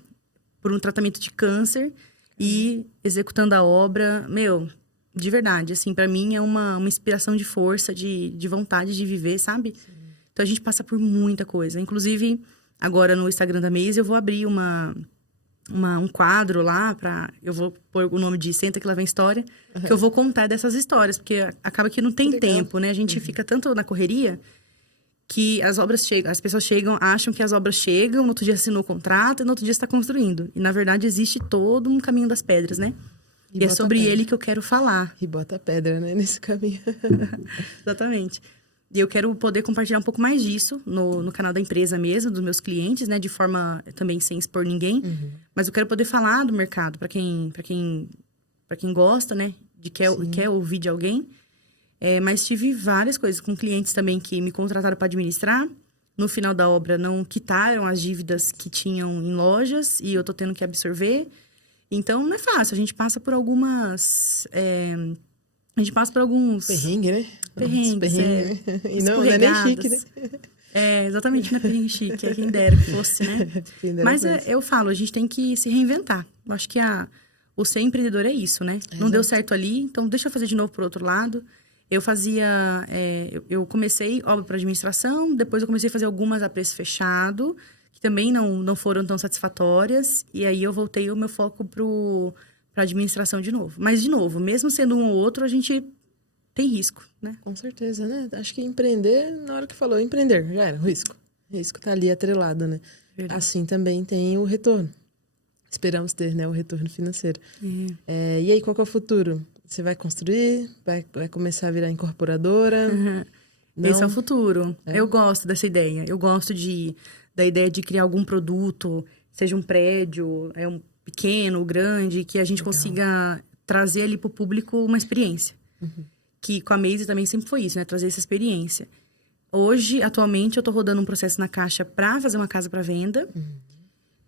por um tratamento de câncer e executando a obra, de verdade, assim, pra mim é uma inspiração de força, de vontade de viver, sabe? Sim. Então, a gente passa por muita coisa. Inclusive, agora no Instagram da Maze, eu vou abrir um quadro lá eu vou pôr o nome de Senta Que Lá Vem História, que eu vou contar dessas histórias, porque acaba que não tem tempo, né? A gente fica tanto na correria que as pessoas chegam, acham que as obras chegam, no outro dia assinou o contrato e no outro dia está construindo. E, na verdade, existe todo um caminho das pedras, né? E é sobre ele que eu quero falar. E bota pedra, né, nesse caminho. Exatamente. E eu quero poder compartilhar um pouco mais disso no canal da empresa mesmo, dos meus clientes, né? De forma também sem expor ninguém. Mas eu quero poder falar do mercado para quem gosta, né? Quer ouvir de alguém. Mas tive várias coisas com clientes também que me contrataram para administrar. No final da obra, não quitaram as dívidas que tinham em lojas e eu tô tendo que absorver. Então, não é fácil. A gente passa por alguns... Perrengue, né? Perrengues, E não é nem chique, né? Exatamente, não é perrengue chique. É quem dera que fosse, né? Mas eu falo, a gente tem que se reinventar. Eu acho que o ser empreendedor é isso, né? Não deu certo ali, então deixa eu fazer de novo pro outro lado. Eu comecei obra para administração, depois eu comecei a fazer algumas a preço fechado, que também não foram tão satisfatórias. E aí eu voltei o meu foco para administração de novo. Mas, de novo, mesmo sendo um ou outro, a gente tem risco, né? Com certeza, né? Acho que empreender, na hora que falou empreender, já era, risco. O risco tá ali atrelado, né? Verdade. Assim também tem o retorno. Esperamos ter, né? O retorno financeiro. E aí, qual que é o futuro? Você vai construir? Vai começar a virar incorporadora? Esse é o futuro. Eu gosto dessa ideia. Eu gosto da ideia de criar algum produto, seja um prédio, um pequeno, grande, que a gente consiga trazer ali para o público uma experiência. Que com a Maze também sempre foi isso, né? Trazer essa experiência. Hoje, atualmente, eu estou rodando um processo na Caixa para fazer uma casa para venda.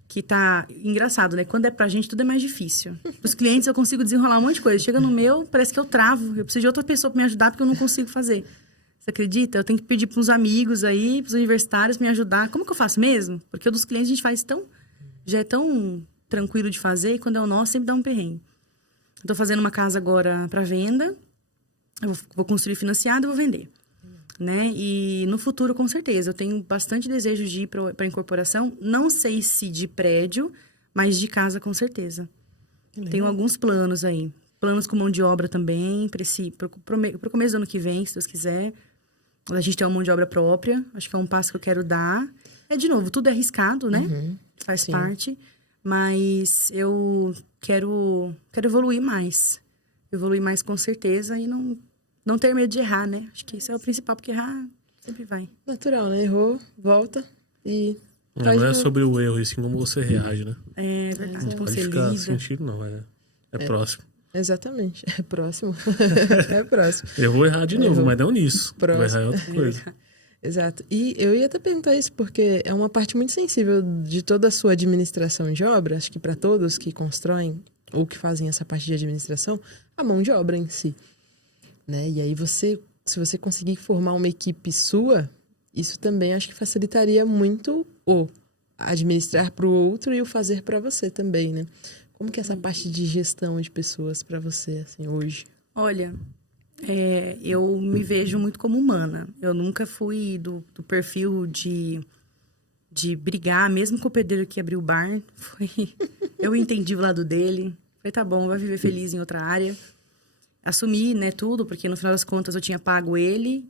Que tá engraçado, né? Quando é pra gente, tudo é mais difícil. Os clientes, eu consigo desenrolar um monte de coisa. Chega no meu, parece que eu travo. Eu preciso de outra pessoa para me ajudar, porque eu não consigo fazer. Você acredita? Eu tenho que pedir para uns amigos aí, para os universitários me ajudar. Como que eu faço mesmo? Porque o dos clientes a gente faz já é tão tranquilo de fazer, e quando é o nosso, sempre dá um perrengue. Estou fazendo uma casa agora para venda. Eu vou construir financiado e vou vender. né? E no futuro, com certeza, eu tenho bastante desejo de ir para incorporação. Não sei se de prédio, mas de casa, com certeza. Tenho alguns planos aí. Planos com mão de obra também, para o começo do ano que vem, se Deus quiser. A gente tem uma mão de obra própria. Acho que é um passo que eu quero dar. De novo, tudo é arriscado, né? Faz parte. Mas eu quero evoluir mais. Evoluir mais com certeza e não ter medo de errar, né? Acho que isso é o principal, porque errar sempre vai. Natural, né? Errou, volta e... Não é sobre o erro, e sim como você reage, né? É verdade. Como Pode você ficar lida. sentindo, não. É próximo. Exatamente. É próximo. É próximo. Eu vou errar de novo, mas não nisso. Próximo. Vai errar é outra coisa. Exato. E eu ia até perguntar isso, porque é uma parte muito sensível de toda a sua administração de obra. Acho que para todos que constroem ou que fazem essa parte de administração, a mão de obra em si. Né? E aí se você conseguir formar uma equipe sua, isso também acho que facilitaria muito o administrar para o outro e o fazer para você também, né? Como que é essa parte de gestão de pessoas para você, assim, hoje? Olha, eu me vejo muito como humana. Eu nunca fui do perfil de brigar, mesmo com o pedreiro que abriu o bar. Eu entendi o lado dele. Falei, tá bom, vai viver feliz em outra área. Assumi, né, tudo, porque no final das contas eu tinha pago ele,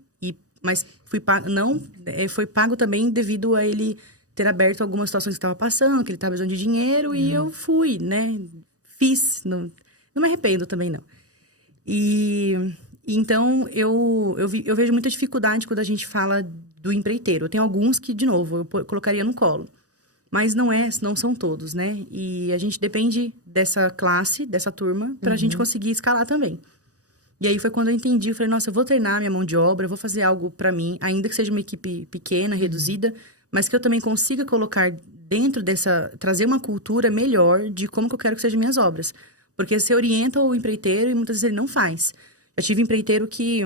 mas foi pago também devido a ele ter aberto algumas situações que estava passando, que ele estava precisando de dinheiro, e eu fui, né? Fiz. Não me arrependo também, não. E então, eu vejo muita dificuldade quando a gente fala do empreiteiro. Tem alguns que, de novo, eu colocaria no colo. Mas não são todos, né? E a gente depende dessa classe, dessa turma, para a gente conseguir escalar também. E aí foi quando eu entendi, eu falei, nossa, eu vou treinar minha mão de obra, eu vou fazer algo para mim, ainda que seja uma equipe pequena, reduzida, mas que eu também consiga colocar dentro trazer uma cultura melhor de como que eu quero que sejam minhas obras. Porque você orienta o empreiteiro e muitas vezes ele não faz. Eu tive empreiteiro que,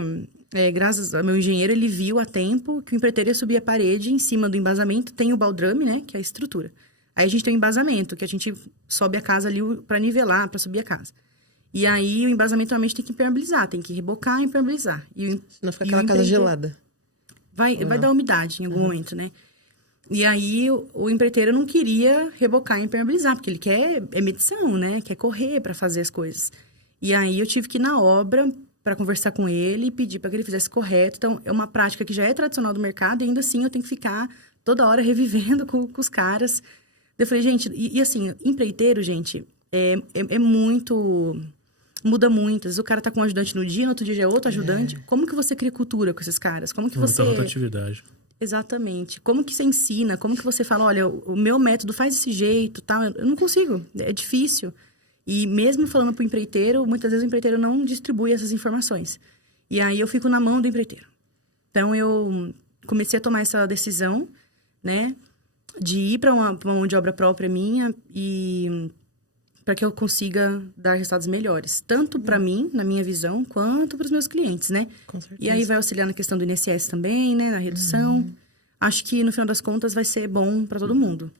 graças ao meu engenheiro, ele viu a tempo que o empreiteiro ia subir a parede, em cima do embasamento tem o baldrame, né, que é a estrutura. Aí a gente tem o embasamento, que a gente sobe a casa ali para nivelar, para subir a casa. E aí o embasamento realmente tem que impermeabilizar, tem que rebocar e impermeabilizar. Não fica aquela casa gelada. Vai dar umidade em algum momento, né? E aí o empreiteiro não queria rebocar e impermeabilizar, porque ele quer medição, né? Quer correr para fazer as coisas. E aí eu tive que ir na obra para conversar com ele e pedir para que ele fizesse correto. Então, é uma prática que já é tradicional do mercado e ainda assim eu tenho que ficar toda hora revivendo com os caras. Eu falei, gente, e assim, empreiteiro, gente, é muito... Muda muito. Às vezes o cara tá com um ajudante no dia, no outro dia já é outro ajudante. Como que você cria cultura com esses caras? Como que você... Muita rotatividade. Exatamente. Como que você ensina? Como que você fala, olha, o meu método faz desse jeito, tal. Eu não consigo. É difícil. E mesmo falando pro empreiteiro, muitas vezes o empreiteiro não distribui essas informações. E aí eu fico na mão do empreiteiro. Então eu comecei a tomar essa decisão, né, de ir para uma mão de obra própria minha e para que eu consiga dar resultados melhores, tanto para mim, na minha visão, quanto para os meus clientes, né? Com certeza. E aí vai auxiliar na questão do INSS também, né, na redução. Acho que no final das contas vai ser bom para todo mundo.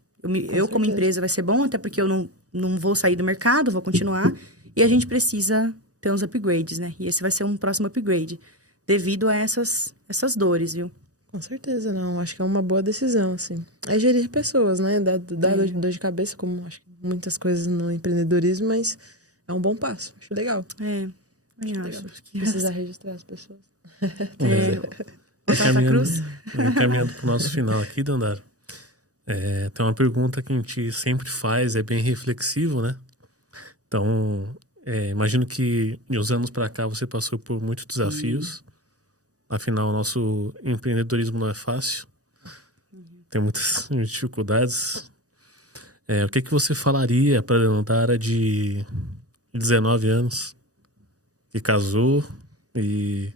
Eu como empresa vai ser bom, até porque eu não vou sair do mercado, vou continuar. E a gente precisa ter uns upgrades, né? E esse vai ser um próximo upgrade, devido a essas dores, viu? Com certeza, não. Acho que é uma boa decisão, assim. É gerir pessoas, né? Dá dor de cabeça, como acho que muitas coisas no empreendedorismo, mas é um bom passo. Acho legal. Acho que Precisar registrar as pessoas. Santa Cruz. Caminhando para o nosso final aqui, Dandara. Tem uma pergunta que a gente sempre faz, é bem reflexivo, né? Então, imagino que de uns anos para cá você passou por muitos desafios. Afinal, o nosso empreendedorismo não é fácil. Tem muitas dificuldades. O que você falaria para a Dandara de 19 anos, que casou, e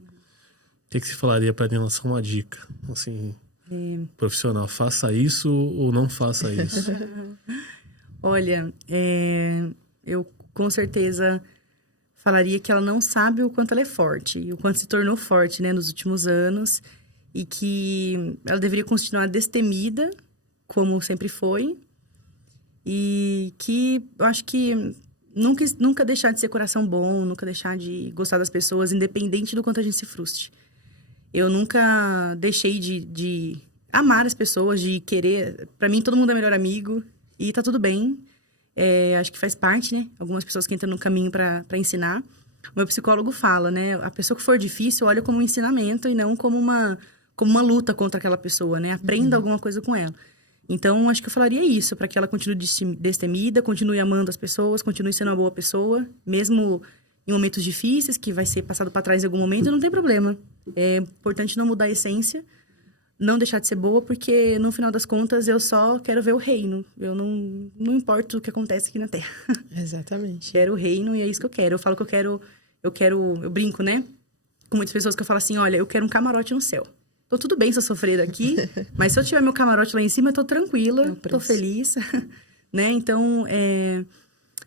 o que você falaria para ela em relação a uma dica, assim, profissional? Faça isso ou não faça isso? Olha, eu com certeza falaria que ela não sabe o quanto ela é forte, e o quanto se tornou forte, né, nos últimos anos, e que ela deveria continuar destemida, como sempre foi, e que eu acho que nunca deixar de ser coração bom, nunca deixar de gostar das pessoas, independente do quanto a gente se frustre. Eu nunca deixei de amar as pessoas, de querer... Pra mim, todo mundo é melhor amigo e tá tudo bem. Acho que faz parte, né? Algumas pessoas que entram no caminho pra ensinar. O meu psicólogo fala, né? A pessoa que for difícil, olha como um ensinamento e não como uma luta contra aquela pessoa, né? Aprenda alguma coisa com ela. Então, acho que eu falaria isso, para que ela continue destemida, continue amando as pessoas, continue sendo uma boa pessoa, mesmo em momentos difíceis, que vai ser passado para trás em algum momento, não tem problema. É importante não mudar a essência, não deixar de ser boa, porque no final das contas eu só quero ver o reino. Eu não importo o que acontece aqui na Terra. Exatamente. Quero o reino e é isso que eu quero. Eu falo que eu brinco, né? Com muitas pessoas que eu falo assim, olha, eu quero um camarote no céu. Tô tudo bem se eu sofrer aqui, mas se eu tiver meu camarote lá em cima, eu tô tranquila, tô feliz, né? Então,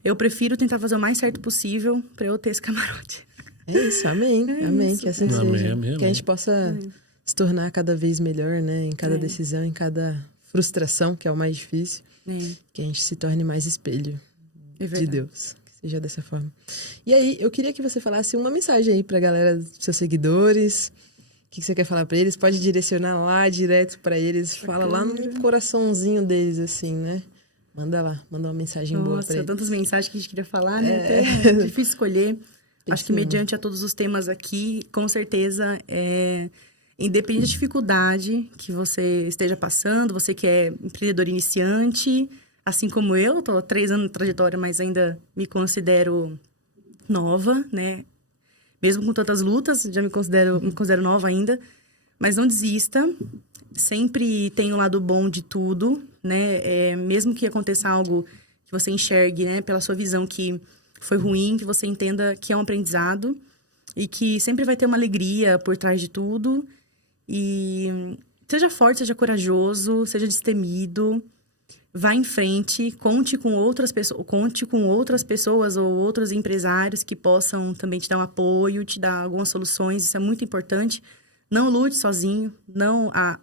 eu prefiro tentar fazer o mais certo possível para eu ter esse camarote. É isso, amém. Amém, isso. Que assim seja. Amém. Que a gente possa se tornar cada vez melhor, né? Em cada decisão, em cada frustração, que é o mais difícil. Que a gente se torne mais espelho de Deus. Que seja dessa forma. E aí, eu queria que você falasse uma mensagem aí pra galera, seus seguidores. O que você quer falar pra eles? Pode direcionar lá direto pra eles. Fala lá no coraçãozinho deles, assim, né? Manda lá, manda uma mensagem boa pra eles. Tantas mensagens que a gente queria falar, né? É difícil escolher. Acho que mediante a todos os temas aqui, com certeza, independente da dificuldade que você esteja passando, você que é empreendedor iniciante, assim como eu, tô há 3 anos de trajetória, mas ainda me considero nova, né? Mesmo com tantas lutas, já me considero nova ainda. Mas não desista. Sempre tem o lado bom de tudo, né? Mesmo que aconteça algo que você enxergue, né? Pela sua visão que foi ruim, que você entenda que é um aprendizado. E que sempre vai ter uma alegria por trás de tudo. E seja forte, seja corajoso, seja destemido. Vá em frente, conte com outras pessoas ou outros empresários que possam também te dar um apoio, te dar algumas soluções, isso é muito importante. Não lute sozinho,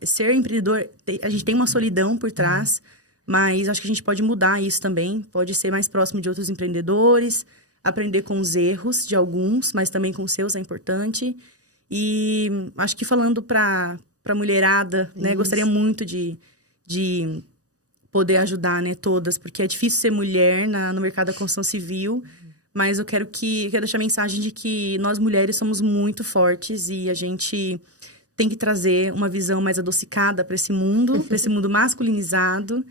ser empreendedor, a gente tem uma solidão por trás, mas acho que a gente pode mudar isso também, pode ser mais próximo de outros empreendedores, aprender com os erros de alguns, mas também com os seus é importante. E acho que falando para mulherada, né, gostaria muito de poder ajudar, né, todas, porque é difícil ser mulher no mercado da construção civil, mas eu quero deixar a mensagem de que nós mulheres somos muito fortes e a gente tem que trazer uma visão mais adocicada para esse mundo masculinizado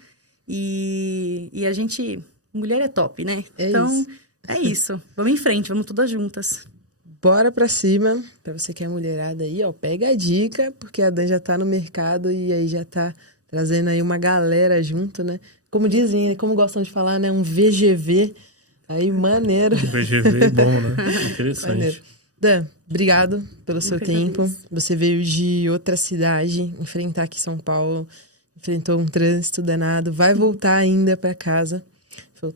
e a gente, mulher é top, né? Então, é isso. Vamos em frente, vamos todas juntas. Bora pra cima, pra você que é mulherada aí, ó, pega a dica, porque a Dan já tá no mercado e aí já tá trazendo aí uma galera junto, né? Como dizem, como gostam de falar, né? Um VGV. Aí, maneiro. Um VGV bom, né? Interessante. Maneiro. Dan, obrigado pelo seu tempo. Você veio de outra cidade, enfrentar aqui São Paulo. Enfrentou um trânsito danado. Vai voltar ainda pra casa.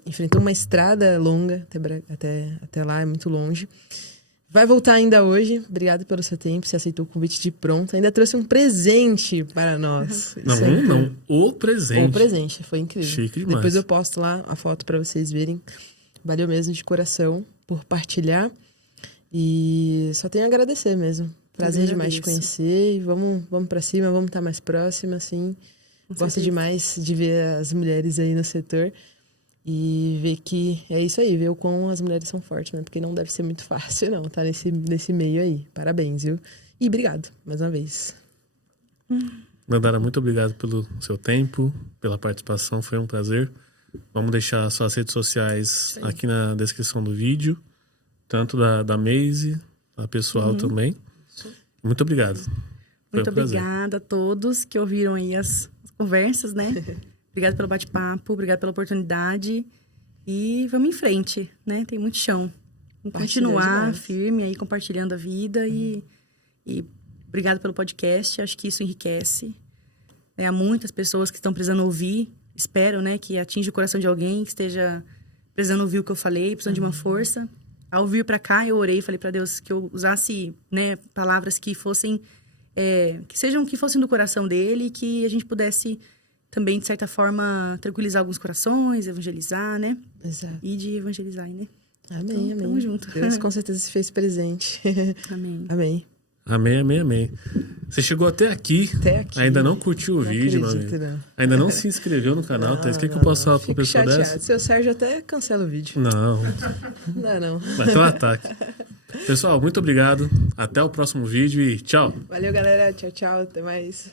Enfrentou uma estrada longa até lá, é muito longe. Vai voltar ainda hoje. Obrigado pelo seu tempo. Você aceitou o convite de pronto. Ainda trouxe um presente para nós. Não. O presente. O presente. Foi incrível. Chique demais. Depois eu posto lá a foto para vocês verem. Valeu mesmo de coração por partilhar. E só tenho a agradecer mesmo. Prazer demais te conhecer. E vamos para cima. Vamos estar mais próxima, assim. Gosto demais de ver as mulheres aí no setor. E ver que é isso aí, ver o quão as mulheres são fortes, né? Porque não deve ser muito fácil, não, tá nesse meio aí. Parabéns, viu? E obrigado, mais uma vez. Dandara, muito obrigado pelo seu tempo, pela participação, foi um prazer. Vamos deixar suas redes sociais aqui na descrição do vídeo, tanto da Maisy, a pessoal também. Muito obrigado. Muito obrigada a todos que ouviram aí as conversas, né? Obrigada pelo bate-papo, obrigada pela oportunidade. E vamos em frente, né? Tem muito chão. Vamos continuar firme aí, compartilhando a vida. E obrigada pelo podcast. Acho que isso enriquece. Há muitas pessoas que estão precisando ouvir. Espero, né? Que atinja o coração de alguém que esteja precisando ouvir o que eu falei, precisando de uma força. Ao vir para cá, eu orei, falei para Deus que eu usasse, né, palavras que fossem... que fossem do coração dele, que a gente pudesse... também, de certa forma, tranquilizar alguns corações, evangelizar, né? Exato. E de evangelizar, né? Amém, então, amém. Tamo junto. Deus com certeza se fez presente. Amém. Amém. Amém, amém, amém. Você chegou até aqui, ainda não curtiu o vídeo, meu amigo. Ainda não se inscreveu no canal, tá? O que eu posso falar pra uma pessoa dessa? Seu Sérgio até cancela o vídeo. Não. Não. Vai ter um ataque. Pessoal, muito obrigado. Até o próximo vídeo e tchau. Valeu, galera. Tchau, tchau. Até mais.